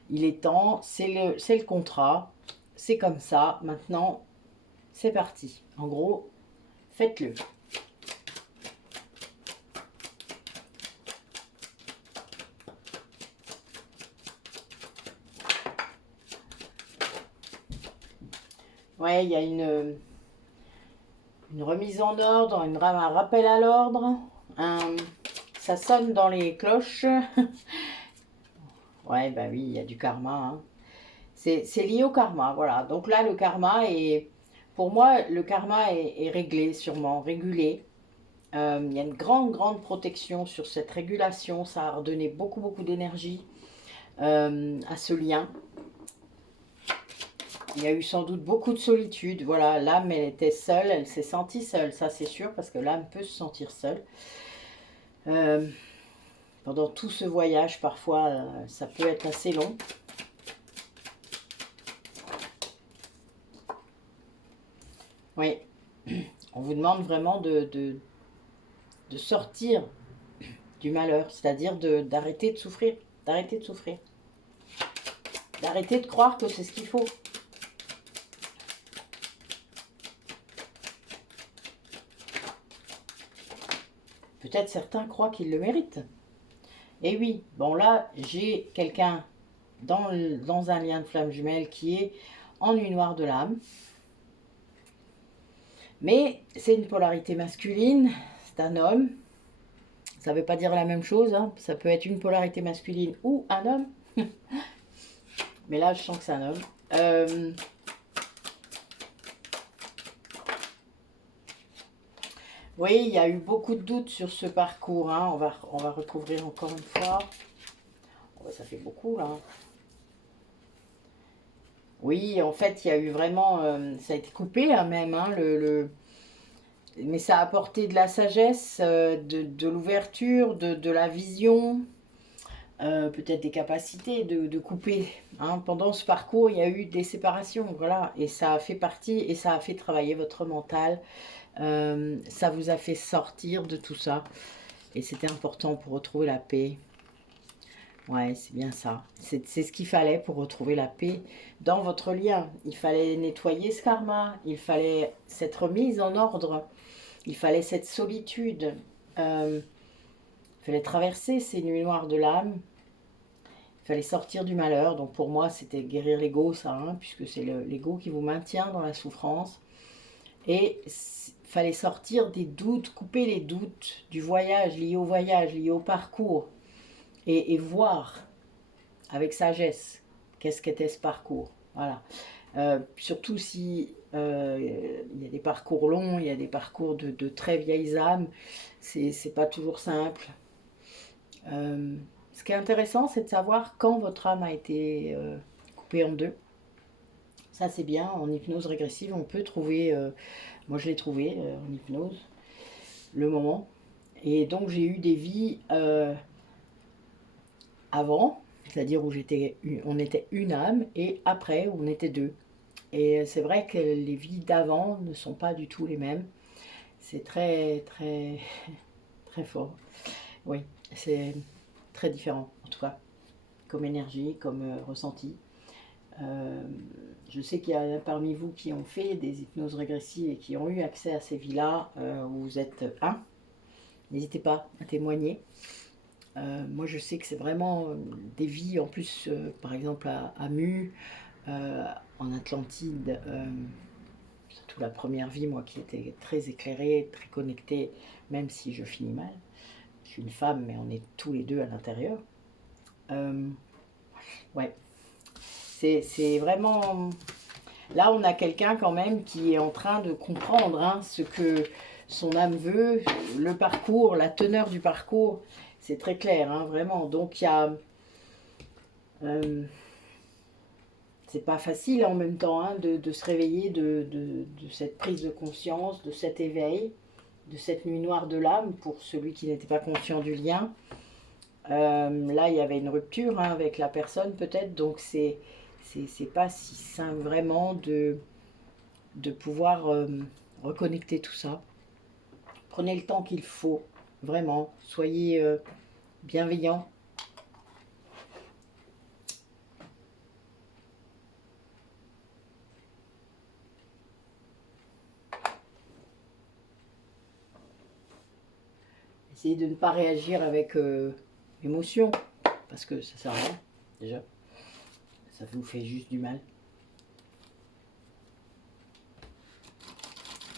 Il est temps, c'est le contrat. C'est comme ça. Maintenant, c'est parti. En gros, faites-le. Ouais, il y a une remise en ordre, un rappel à l'ordre. Ça sonne dans les cloches. Ouais, bah oui, il y a du karma. Hein. C'est lié au karma, voilà. Donc là, le karma est... Pour moi, le karma est réglé, sûrement, régulé. Il y a une grande protection sur cette régulation. Ça a redonné beaucoup d'énergie à ce lien. Il y a eu sans doute beaucoup de solitude. Voilà, l'âme, elle était seule, elle s'est sentie seule, ça c'est sûr, parce que l'âme peut se sentir seule. Pendant tout ce voyage, parfois, ça peut être assez long. Oui, on vous demande vraiment de sortir du malheur, c'est-à-dire d'arrêter de souffrir, d'arrêter de souffrir. D'arrêter de croire que c'est ce qu'il faut. Peut-être certains croient qu'ils le méritent. Et oui, bon là, j'ai quelqu'un dans un lien de flamme jumelle qui est en nuit noire de l'âme. Mais c'est une polarité masculine, c'est un homme. Ça ne veut pas dire la même chose, hein. Ça peut être une polarité masculine ou un homme. Mais là, je sens que c'est un homme. Oui, il y a eu beaucoup de doutes sur ce parcours. Hein. On va recouvrir encore une fois. Oh, ça fait beaucoup, là. Oui, en fait, il y a eu vraiment... ça a été coupé, hein, même, hein, mais ça a apporté de la sagesse, de l'ouverture, de la vision, peut-être des capacités de couper. Hein. Pendant ce parcours, il y a eu des séparations, voilà, et ça a fait partie, et ça a fait travailler votre mental. Ça vous a fait sortir de tout ça, et c'était important pour retrouver la paix. Ouais, c'est bien ça. C'est ce qu'il fallait pour retrouver la paix dans votre lien. Il fallait nettoyer ce karma, il fallait cette remise en ordre, il fallait cette solitude. Il fallait traverser ces nuits noires de l'âme. Il fallait sortir du malheur. Donc pour moi, c'était guérir l'ego, ça, hein, puisque c'est l'ego qui vous maintient dans la souffrance. Et il fallait sortir des doutes, couper les doutes du voyage, liés au parcours. Et voir avec sagesse qu'est-ce qu'était ce parcours. Voilà. Surtout si il y a des parcours longs, il y a des parcours de très vieilles âmes, c'est pas toujours simple. Ce qui est intéressant, c'est de savoir quand votre âme a été coupée en deux. Ça, c'est bien. En hypnose régressive, on peut trouver, moi je l'ai trouvé en hypnose, le moment. Et donc, j'ai eu des vies avant, c'est-à-dire où on était une âme, et après, on était deux. Et c'est vrai que les vies d'avant ne sont pas du tout les mêmes. C'est très fort. Oui, c'est très différent, en tout cas, comme énergie, comme ressenti. Je sais qu'il y a parmi vous qui ont fait des hypnoses régressives et qui ont eu accès à ces vies-là, où vous êtes un. N'hésitez pas à témoigner. Moi, je sais que c'est vraiment des vies, en plus, par exemple, à Mu, en Atlantide, surtout la première vie, moi, qui était très éclairée, très connectée, même si je finis mal. Je suis une femme, mais on est tous les deux à l'intérieur. Ouais, c'est vraiment... Là, on a quelqu'un quand même qui est en train de comprendre hein, ce que son âme veut, le parcours, la teneur du parcours. C'est très clair, hein, vraiment. Donc, il y a... c'est pas facile en même temps hein, de se réveiller de cette prise de conscience, de cet éveil, de cette nuit noire de l'âme pour celui qui n'était pas conscient du lien. Là, il y avait une rupture hein, avec la personne peut-être, donc c'est pas si simple vraiment de pouvoir reconnecter tout ça. Prenez le temps qu'il faut, vraiment. Soyez bienveillants. Essayez de ne pas réagir avec émotion, parce que ça sert à rien, déjà. Ça vous fait juste du mal.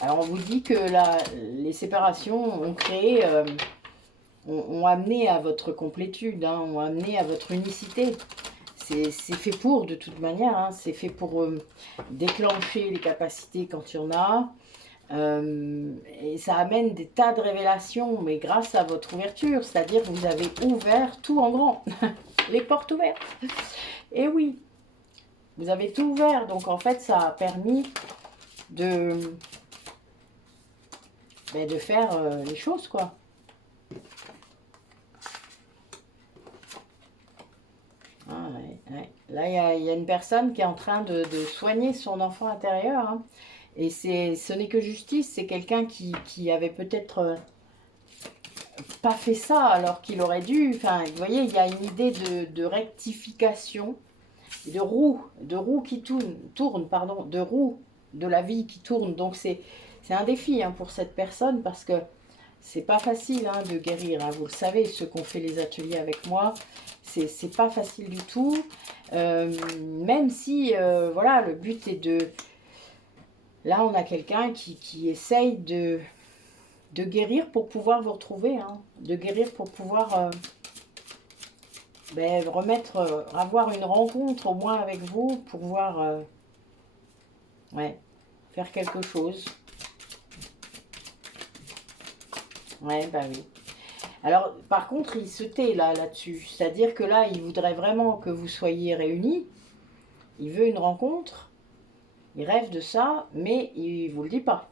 Alors on vous dit que les séparations ont créé, ont amené à votre complétude, hein, ont amené à votre unicité. C'est fait pour, de toute manière, hein, c'est fait pour déclencher les capacités quand il y en a. Et ça amène des tas de révélations, mais grâce à votre ouverture, c'est-à-dire que vous avez ouvert tout en grand, les portes ouvertes. Et oui, vous avez tout ouvert, donc en fait ça a permis de faire les choses, quoi. Ah, ouais. Là, il y a une personne qui est en train de soigner son enfant intérieur, hein. Et ce n'est que justice, c'est quelqu'un qui avait peut-être pas fait ça alors qu'il aurait dû. Enfin, vous voyez, il y a une idée de rectification, de roue qui tourne, pardon, de roue de la vie qui tourne. Donc c'est un défi hein, pour cette personne parce que c'est pas facile hein, de guérir. Hein. Vous le savez, ceux qui ont fait les ateliers avec moi, c'est pas facile du tout. Même si, voilà, le but est de... Là, on a quelqu'un qui essaye de guérir pour pouvoir vous retrouver, hein, de guérir pour pouvoir remettre, avoir une rencontre au moins avec vous, pour pouvoir ouais, faire quelque chose. Ouais, bah oui. Alors, par contre, il se tait là-dessus. C'est-à-dire que là, il voudrait vraiment que vous soyez réunis. Il veut une rencontre. Il rêve de ça, mais il ne vous le dit pas.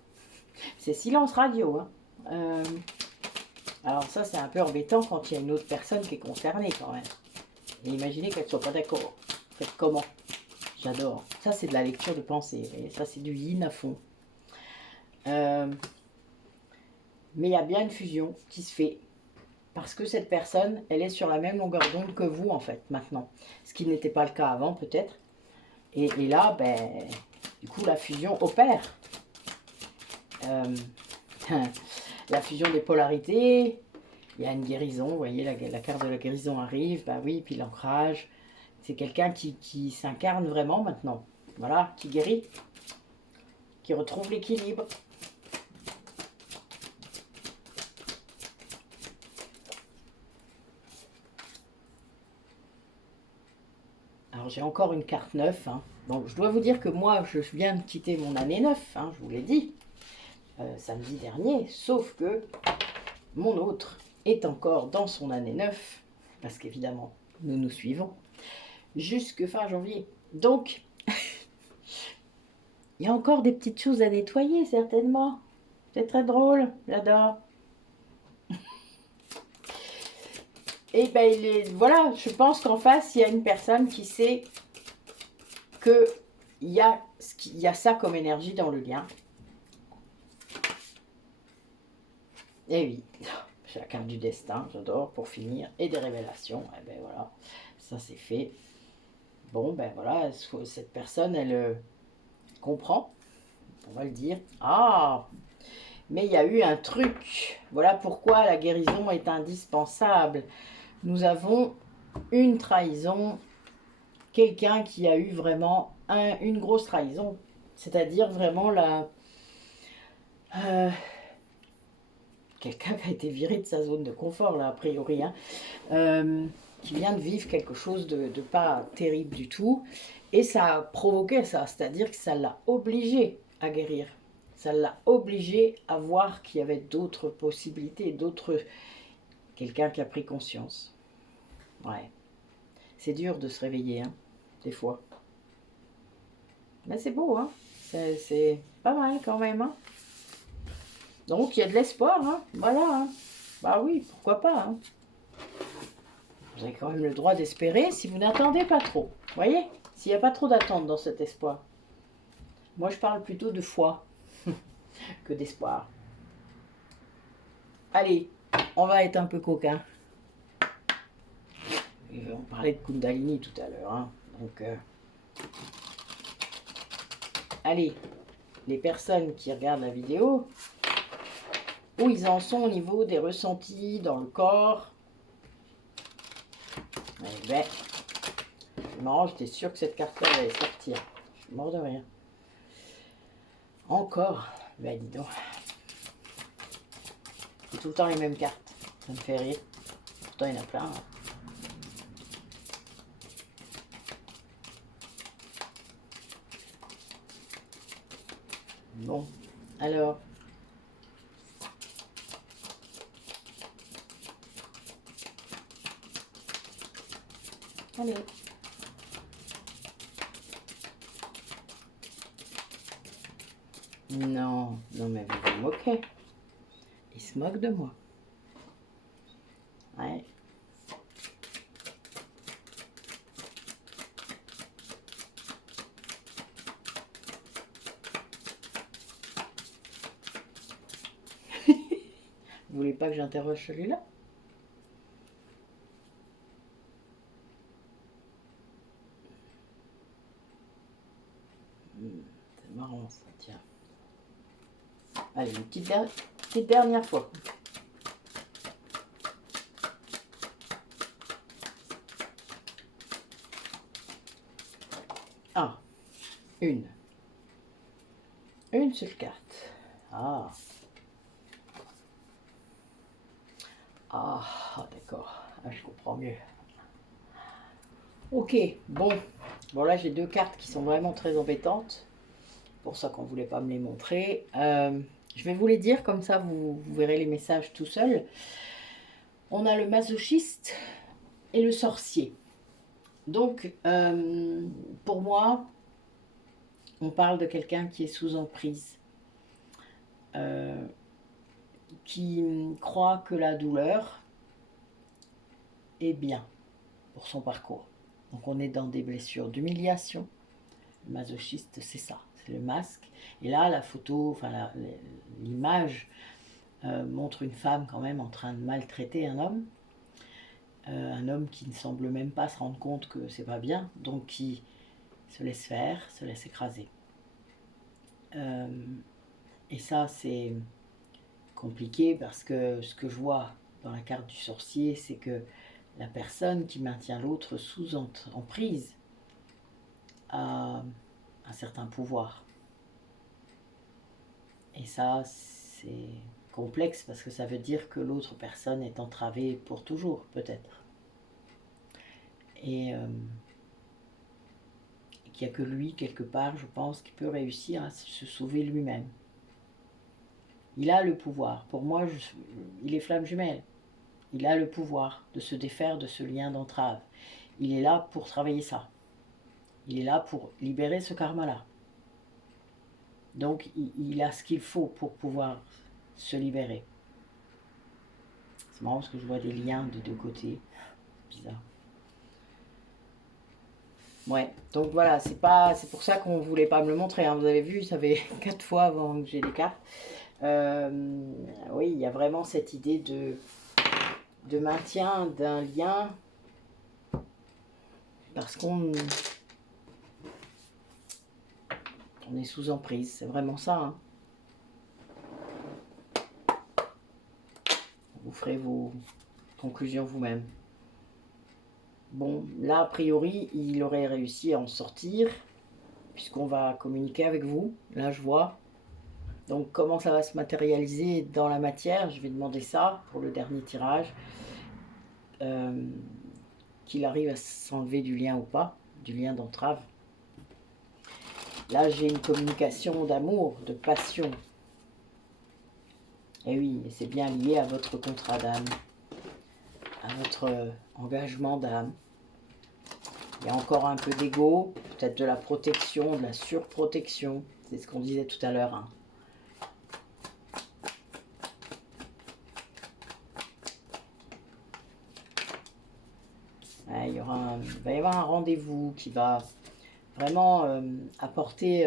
C'est silence radio, hein. Alors ça, c'est un peu embêtant quand il y a une autre personne qui est concernée quand même. Et imaginez qu'elle ne soit pas d'accord. Faites comment? J'adore. Ça, c'est de la lecture de pensée. Et ça, c'est du yin à fond. Mais il y a bien une fusion qui se fait. Parce que cette personne, elle est sur la même longueur d'onde que vous, en fait, maintenant. Ce qui n'était pas le cas avant, peut-être. Et là, du coup, la fusion opère. La fusion des polarités. Il y a une guérison, vous voyez, la carte de la guérison arrive. Bah oui, puis l'ancrage. C'est quelqu'un qui s'incarne vraiment maintenant. Voilà, qui guérit. Qui retrouve l'équilibre. Alors j'ai encore une carte 9. Hein. Donc je dois vous dire que moi, je viens de quitter mon année 9, hein, je vous l'ai dit, samedi dernier. Sauf que mon autre est encore dans son année 9, parce qu'évidemment, nous nous suivons, jusque fin janvier. Donc, il y a encore des petites choses à nettoyer, certainement. C'est très drôle, j'adore. Et voilà, je pense qu'en face, il y a une personne qui sait qu'il y a ça comme énergie dans le lien. Et oui, C'est la carte du destin, j'adore, pour finir. Et des révélations, et ben voilà, ça c'est fait. Bon, ben voilà, cette personne, elle comprend, on va le dire. Ah, mais il y a eu un truc. Voilà pourquoi la guérison est indispensable. Nous avons une trahison, quelqu'un qui a eu vraiment une grosse trahison. C'est-à-dire vraiment quelqu'un qui a été viré de sa zone de confort, là, a priori, hein, qui vient de vivre quelque chose de pas terrible du tout. Et ça a provoqué ça, c'est-à-dire que ça l'a obligé à guérir. Ça l'a obligé à voir qu'il y avait d'autres possibilités, quelqu'un qui a pris conscience. Ouais. C'est dur de se réveiller, hein, des fois. Mais c'est beau, hein. C'est pas mal quand même, hein. Donc il y a de l'espoir, hein. Voilà, hein. Bah oui, pourquoi pas, hein. Vous avez quand même le droit d'espérer si vous n'attendez pas trop. Vous voyez? S'il n'y a pas trop d'attente dans cet espoir. Moi, je parle plutôt de foi que d'espoir. Allez, on va être un peu coquin. On parlait de Kundalini tout à l'heure, hein. Donc, allez, les personnes qui regardent la vidéo, où ils en sont au niveau des ressentis dans le corps. Eh ben, non, j'étais sûre que cette carte-là allait sortir. Je suis mort de rire. Encore, ben dis donc. C'est tout le temps les mêmes cartes. Ça me fait rire. Pourtant, il y en a plein. Hein. Bon, alors. Allez. Non, non mais vous vous moquez. Il se moque de moi. Ouais. Vous voulez pas que j'interroge celui-là? C'est marrant ça, tiens. Allez, une petite dernière fois. Ah, une seule carte. Ah. Ah, d'accord. Ah, je comprends mieux. Ok, bon. Bon, là, j'ai deux cartes qui sont vraiment très embêtantes. Pour ça qu'on ne voulait pas me les montrer. Je vais vous les dire, comme ça, vous verrez les messages tout seul. On a le masochiste et le sorcier. Donc, pour moi, on parle de quelqu'un qui est sous emprise. Qui croit que la douleur est bien pour son parcours. Donc on est dans des blessures d'humiliation. Le masochiste, c'est ça, c'est le masque. Et là, la photo, enfin l'image montre une femme quand même en train de maltraiter un homme qui ne semble même pas se rendre compte que c'est pas bien, donc qui se laisse faire, se laisse écraser. Et ça, c'est compliqué parce que ce que je vois dans la carte du sorcier, c'est que la personne qui maintient l'autre sous emprise a un certain pouvoir. Et ça, c'est complexe parce que ça veut dire que l'autre personne est entravée pour toujours, peut-être. Et qu'il n'y a que lui, quelque part, je pense, qui peut réussir à se sauver lui-même. Il a le pouvoir. Pour moi, il est flamme jumelle. Il a le pouvoir de se défaire de ce lien d'entrave. Il est là pour travailler ça. Il est là pour libérer ce karma-là. Donc, il a ce qu'il faut pour pouvoir se libérer. C'est marrant parce que je vois des liens des deux côtés. Bizarre. Ouais, donc voilà, c'est pour ça qu'on ne voulait pas me le montrer. Hein. Vous avez vu, ça fait 4 fois avant que j'ai les cartes. Oui, il y a vraiment cette idée de de maintien d'un lien parce qu'on est sous emprise. C'est vraiment ça. Hein. Vous ferez vos conclusions vous-même. Bon, là, a priori, il aurait réussi à en sortir, puisqu'on va communiquer avec vous. Là, je vois. Donc, comment ça va se matérialiser dans la matière? Je vais demander ça pour le dernier tirage. Qu'il arrive à s'enlever du lien ou pas, du lien d'entrave. Là, j'ai une communication d'amour, de passion. Et oui, c'est bien lié à votre contrat d'âme, à votre engagement d'âme. Il y a encore un peu d'ego, peut-être de la protection, de la surprotection. C'est ce qu'on disait tout à l'heure. Hein. Ouais, il va y avoir un rendez-vous qui va vraiment apporter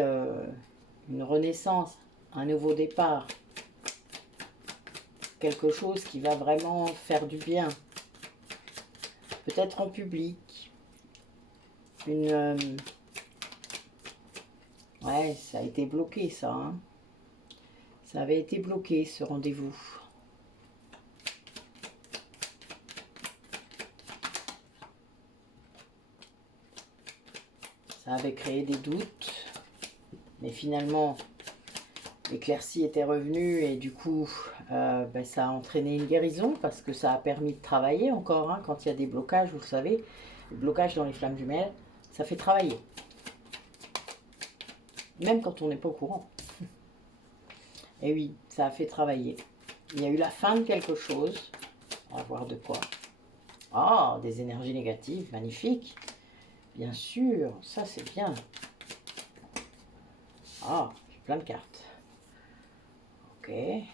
une renaissance, un nouveau départ. Quelque chose qui va vraiment faire du bien. Peut-être en public. Ouais, ça a été bloqué ça. Hein. Ça avait été bloqué ce rendez-vous. Ça avait créé des doutes. Mais finalement, l'éclaircie était revenue et du coup, ben, ça a entraîné une guérison parce que ça a permis de travailler encore. Hein, quand il y a des blocages, vous le savez, les blocages dans les flammes jumelles, ça fait travailler. Même quand on n'est pas au courant. Et oui, ça a fait travailler. Il y a eu la fin de quelque chose. On va voir de quoi. Ah, des énergies négatives, magnifique. Bien sûr, ça c'est bien. Ah, j'ai plein de cartes. Ok. Et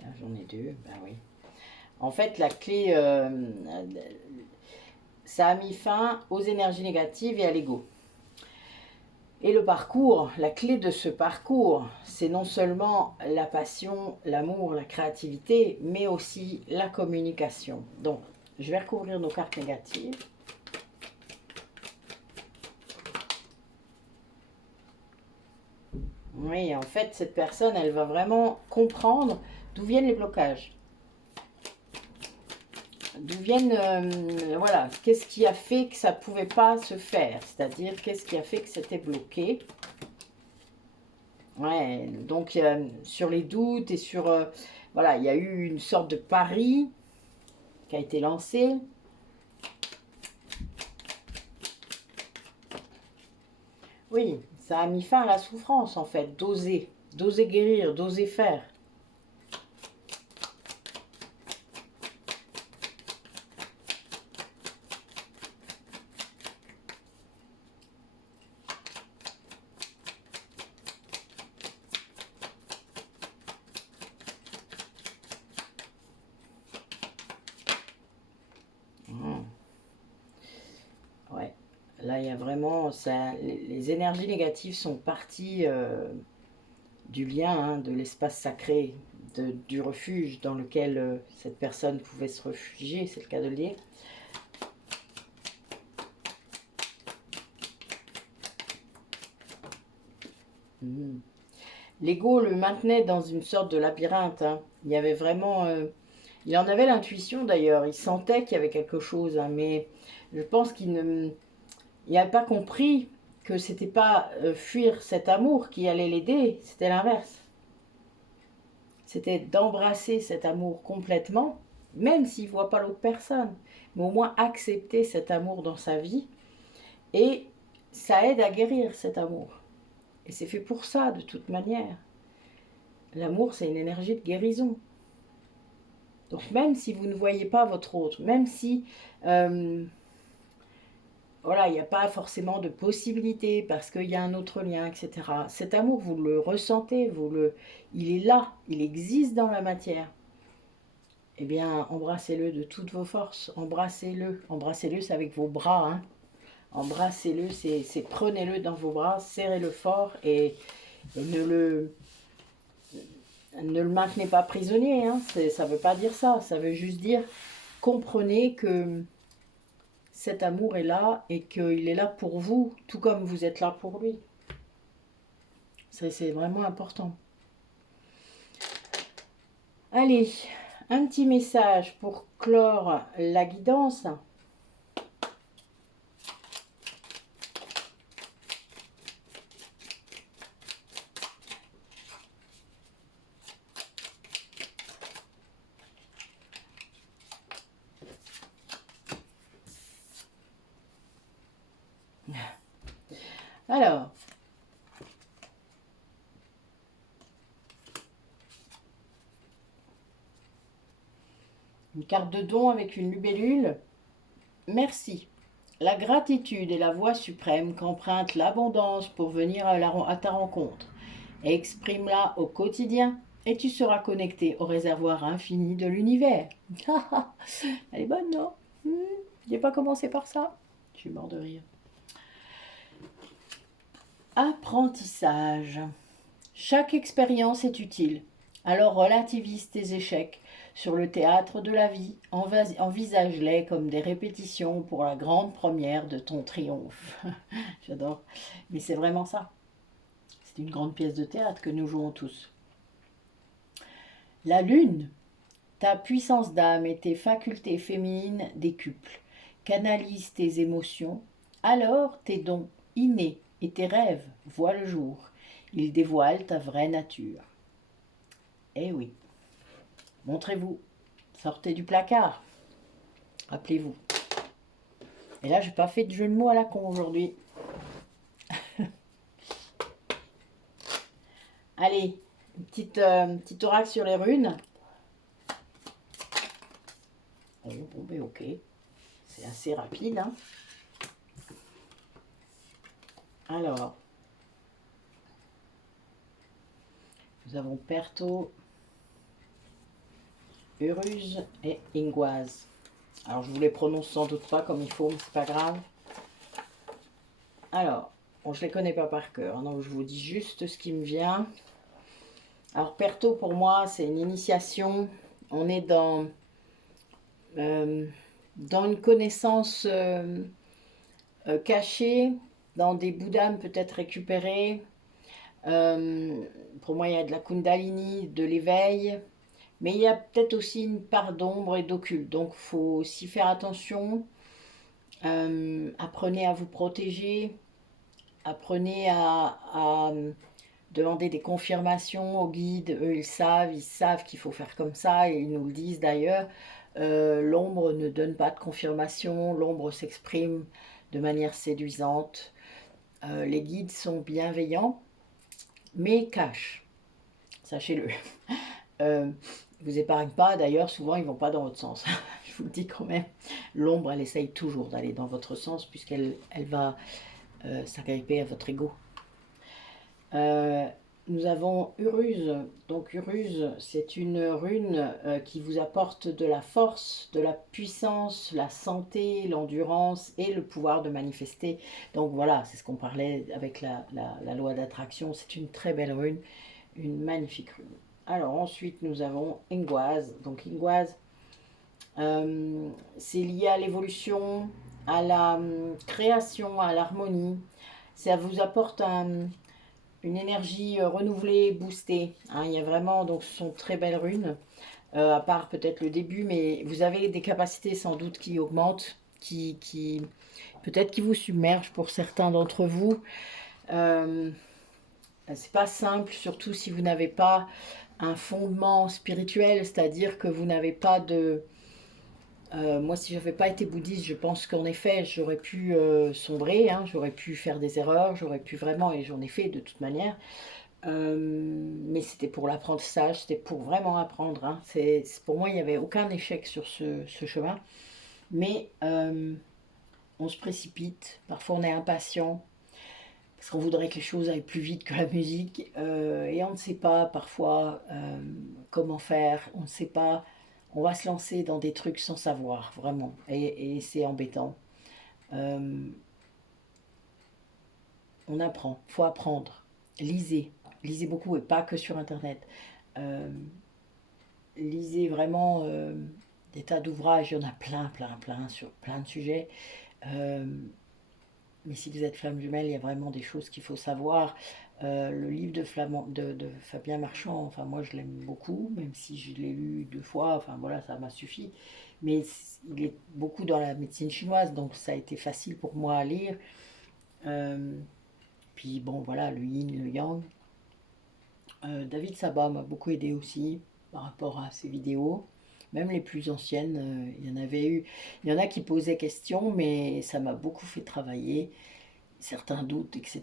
là, j'en ai deux. Ben oui. En fait, la clé, ça a mis fin aux énergies négatives et à l'ego. Et le parcours, la clé de ce parcours, c'est non seulement la passion, l'amour, la créativité, mais aussi la communication. Donc, je vais recouvrir nos cartes négatives. Oui, en fait, cette personne, elle va vraiment comprendre d'où viennent les blocages. D'où viennent, voilà, qu'est-ce qui a fait que ça ne pouvait pas se faire, c'est-à-dire qu'est-ce qui a fait que c'était bloqué. Ouais, donc sur les doutes et sur, voilà, il y a eu une sorte de pari qui a été lancé. Oui, ça a mis fin à la souffrance en fait, d'oser guérir, d'oser faire. Ouais, là il y a vraiment, ça, les énergies négatives sont parties du lien, hein, de l'espace sacré, du refuge dans lequel cette personne pouvait se réfugier, c'est le cas de le dire. L'ego le maintenait dans une sorte de labyrinthe. Hein. Il y avait vraiment... il en avait l'intuition d'ailleurs. Il sentait qu'il y avait quelque chose. Hein, mais je pense qu'il n'avait pas compris que c'était pas fuir cet amour qui allait l'aider. C'était l'inverse. C'était d'embrasser cet amour complètement, même s'il ne voit pas l'autre personne. Mais au moins accepter cet amour dans sa vie. Et ça aide à guérir cet amour. Et c'est fait pour ça de toute manière. L'amour, c'est une énergie de guérison. Donc même si vous ne voyez pas votre autre, même si voilà, il n'y a pas forcément de possibilité parce qu'il y a un autre lien, etc. Cet amour, vous le ressentez, il est là, il existe dans la matière. Eh bien, embrassez-le de toutes vos forces, embrassez-le. Embrassez-le, c'est avec vos bras. Hein. Embrassez-le, c'est prenez-le dans vos bras, serrez-le fort et ne le... Ne le maintenez pas prisonnier, hein, ça ne veut pas dire ça. Ça veut juste dire, comprenez que cet amour est là et qu'il est là pour vous, tout comme vous êtes là pour lui. C'est vraiment important. Allez, un petit message pour clore la guidance. Alors, une carte de don avec une libellule. Merci. La gratitude est la voie suprême qu'emprunte l'abondance pour venir à ta rencontre. Exprime-la au quotidien et tu seras connecté au réservoir infini de l'univers. Elle est bonne, non? J'ai pas commencé par ça. Je suis mort de rire. Apprentissage. Chaque expérience est utile. Alors relativise tes échecs. Sur le théâtre de la vie, envisage-les comme des répétitions pour la grande première de ton triomphe. J'adore. Mais c'est vraiment ça. C'est une grande pièce de théâtre que nous jouons tous. La lune, ta puissance d'âme et tes facultés féminines décuplent. Canalise tes émotions. Alors tes dons innés et tes rêves voient le jour. Ils dévoilent ta vraie nature. Eh oui. Montrez-vous. Sortez du placard. Rappelez-vous. Et là, j'ai pas fait de jeu de mots à la con aujourd'hui. Allez, une petite oracle sur les runes. Bon, ben ok. C'est assez rapide. Hein. Alors, nous avons Perto, Uruz et Ingoise. Alors, je vous les prononce sans doute pas comme il faut, mais c'est pas grave. Alors, bon, je les connais pas par cœur, hein, donc je vous dis juste ce qui me vient. Alors, Perto, pour moi, c'est une initiation. On est dans une connaissance cachée, dans des bouddhas peut-être récupérés. Pour moi, il y a de la kundalini, de l'éveil, mais il y a peut-être aussi une part d'ombre et d'occulte. Donc, il faut aussi faire attention. Apprenez à vous protéger. Apprenez à demander des confirmations aux guides. Eux, ils savent qu'il faut faire comme ça, et ils nous le disent d'ailleurs. L'ombre ne donne pas de confirmation, l'ombre s'exprime de manière séduisante. Les guides sont bienveillants, mais cachent, sachez-le. Vous épargnent pas, d'ailleurs, souvent ils vont pas dans votre sens. Je vous le dis quand même. L'ombre, elle essaye toujours d'aller dans votre sens, puisqu'elle va s'agripper à votre ego. Nous avons Uruz. Donc Uruz, c'est une rune qui vous apporte de la force, de la puissance, la santé, l'endurance et le pouvoir de manifester. Donc voilà, c'est ce qu'on parlait avec la loi d'attraction. C'est une très belle rune, une magnifique rune. Alors ensuite, nous avons Ingoise. Donc Ingoise, c'est lié à l'évolution, à la création, à l'harmonie. Ça vous apporte une énergie renouvelée, boostée. Hein. Il y a vraiment, donc ce sont très belles runes, à part peut-être le début, mais vous avez des capacités sans doute qui augmentent, qui peut-être qui vous submergent pour certains d'entre vous. C'est pas simple, surtout si vous n'avez pas un fondement spirituel, c'est-à-dire que vous n'avez pas de... moi, si je n'avais pas été bouddhiste, je pense qu'en effet, j'aurais pu sombrer, hein, j'aurais pu faire des erreurs, j'aurais pu vraiment, et j'en ai fait de toute manière, mais c'était pour l'apprentissage, c'était pour vraiment apprendre. Hein. Pour moi, il n'y avait aucun échec sur ce chemin, mais on se précipite, parfois on est impatient, parce qu'on voudrait que les choses aillent plus vite que la musique, et on ne sait pas parfois comment faire, on ne sait pas, on va se lancer dans des trucs sans savoir, vraiment, et c'est embêtant. On apprend, faut apprendre, lisez beaucoup, et pas que sur Internet. Euh, lisez vraiment des tas d'ouvrages, il y en a plein sur plein de sujets. Euh, mais si vous êtes flamme jumelle, il y a vraiment des choses qu'il faut savoir. Le livre de Fabien Marchand, enfin moi je l'aime beaucoup, même si je l'ai lu 2 fois, enfin voilà, ça m'a suffi. Mais il est beaucoup dans la médecine chinoise, donc ça a été facile pour moi à lire. Euh, Puis bon, voilà, le yin, le yang. David Sabat m'a beaucoup aidé aussi par rapport à ses vidéos. Même les plus anciennes, il y en avait eu. Il y en a qui posaient question, mais ça m'a beaucoup fait travailler. Certains doutes, etc.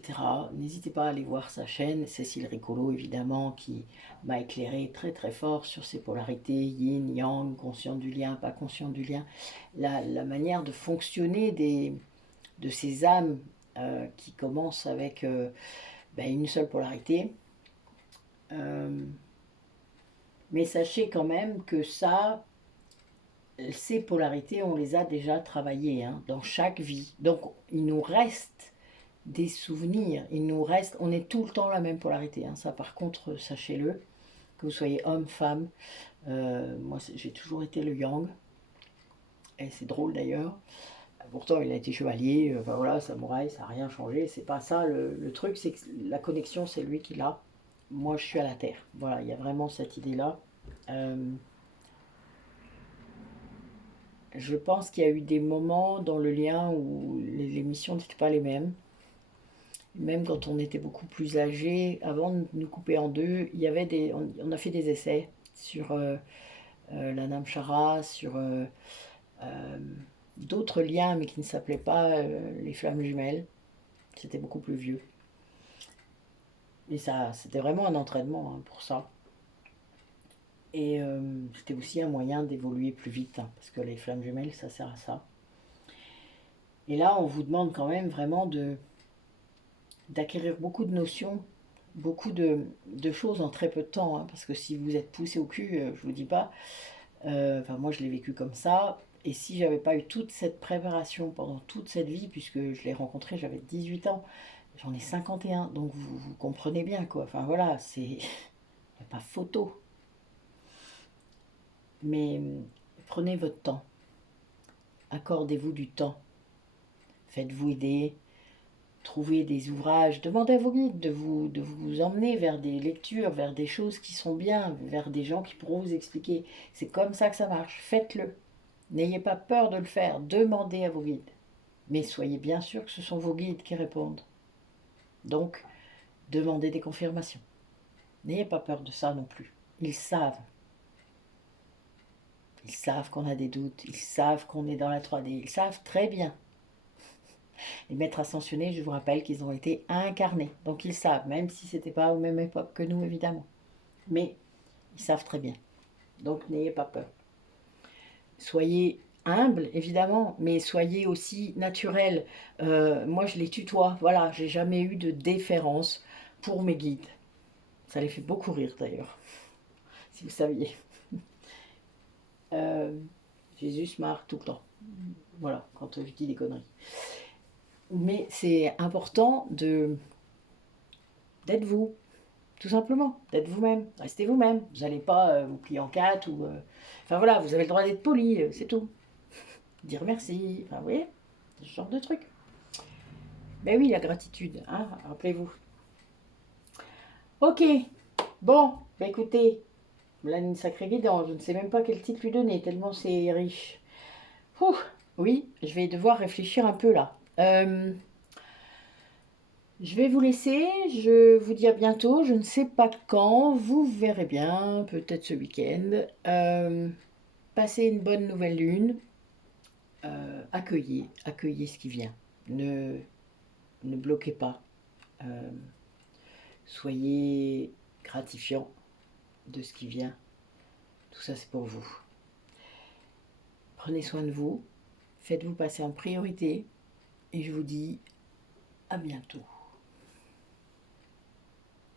N'hésitez pas à aller voir sa chaîne. Cécile Ricolo, évidemment, qui m'a éclairé très très fort sur ses polarités, yin, yang, conscient du lien, pas conscient du lien. La manière de fonctionner de ces âmes qui commencent avec une seule polarité. Euh, mais sachez quand même que ça, ces polarités, on les a déjà travaillées hein, dans chaque vie. Donc il nous reste des souvenirs, il nous reste, on est tout le temps la même polarité. Hein. Ça par contre, sachez-le, que vous soyez homme, femme. Moi j'ai toujours été le yang, et c'est drôle d'ailleurs. Pourtant, il a été chevalier, enfin voilà, samouraï, ça n'a rien changé. C'est pas ça le truc, c'est que la connexion, c'est lui qui l'a. Moi, je suis à la terre. Voilà, il y a vraiment cette idée-là. Euh, je pense qu'il y a eu des moments dans le lien où les missions n'étaient pas les mêmes. Même quand on était beaucoup plus âgé, avant de nous couper en deux, il y avait on a fait des essais sur la Namchara, sur euh, d'autres liens, mais qui ne s'appelaient pas les flammes jumelles. C'était beaucoup plus vieux. Et ça, c'était vraiment un entraînement hein, pour ça. Et c'était aussi un moyen d'évoluer plus vite, hein, parce que les flammes jumelles, ça sert à ça. Et là, on vous demande quand même vraiment d'acquérir beaucoup de notions, beaucoup de choses en très peu de temps, hein, parce que si vous êtes poussé au cul, je vous dis pas, enfin moi je l'ai vécu comme ça, et si j'avais pas eu toute cette préparation pendant toute cette vie, puisque je l'ai rencontré, j'avais 18 ans, j'en ai 51, donc vous comprenez bien quoi, enfin voilà, c'est, il n'y a pas photo, mais prenez votre temps, accordez-vous du temps, faites-vous aider, trouvez des ouvrages, demandez à vos guides de vous emmener vers des lectures, vers des choses qui sont bien, vers des gens qui pourront vous expliquer. C'est comme ça que ça marche, faites-le. N'ayez pas peur de le faire, demandez à vos guides. Mais soyez bien sûr que ce sont vos guides qui répondent. Donc, demandez des confirmations. N'ayez pas peur de ça non plus. Ils savent. Ils savent qu'on a des doutes, ils savent qu'on est dans la 3D, ils savent très bien. Les maîtres ascensionnés, je vous rappelle qu'ils ont été incarnés. Donc ils savent, même si c'était pas aux mêmes époques que nous, évidemment. Mais ils savent très bien. Donc n'ayez pas peur. Soyez humble, évidemment, mais soyez aussi naturel. Moi, je les tutoie. Voilà, j'ai jamais eu de déférence pour mes guides. Ça les fait beaucoup rire, d'ailleurs, si vous saviez. Euh, Jésus se marre tout le temps. Voilà, quand je dis des conneries. Mais c'est important d'être vous, tout simplement, d'être vous-même. Restez vous-même. Vous n'allez pas vous plier en quatre ou. Enfin voilà, vous avez le droit d'être poli, c'est tout. Dire merci, enfin vous voyez, ce genre de truc. Ben oui, la gratitude, hein, rappelez-vous. Ok, bon, ben écoutez, là une sacrée guidance, je ne sais même pas quel titre lui donner, tellement c'est riche. Ouh, oui, je vais devoir réfléchir un peu là. Je vais vous laisser, je vous dis à bientôt, je ne sais pas quand, vous verrez bien, peut-être ce week-end. Passez une bonne nouvelle lune, accueillez ce qui vient, ne bloquez pas, euh, soyez gratifiant de ce qui vient, tout ça c'est pour vous. Prenez soin de vous, faites-vous passer en priorité et je vous dis à bientôt.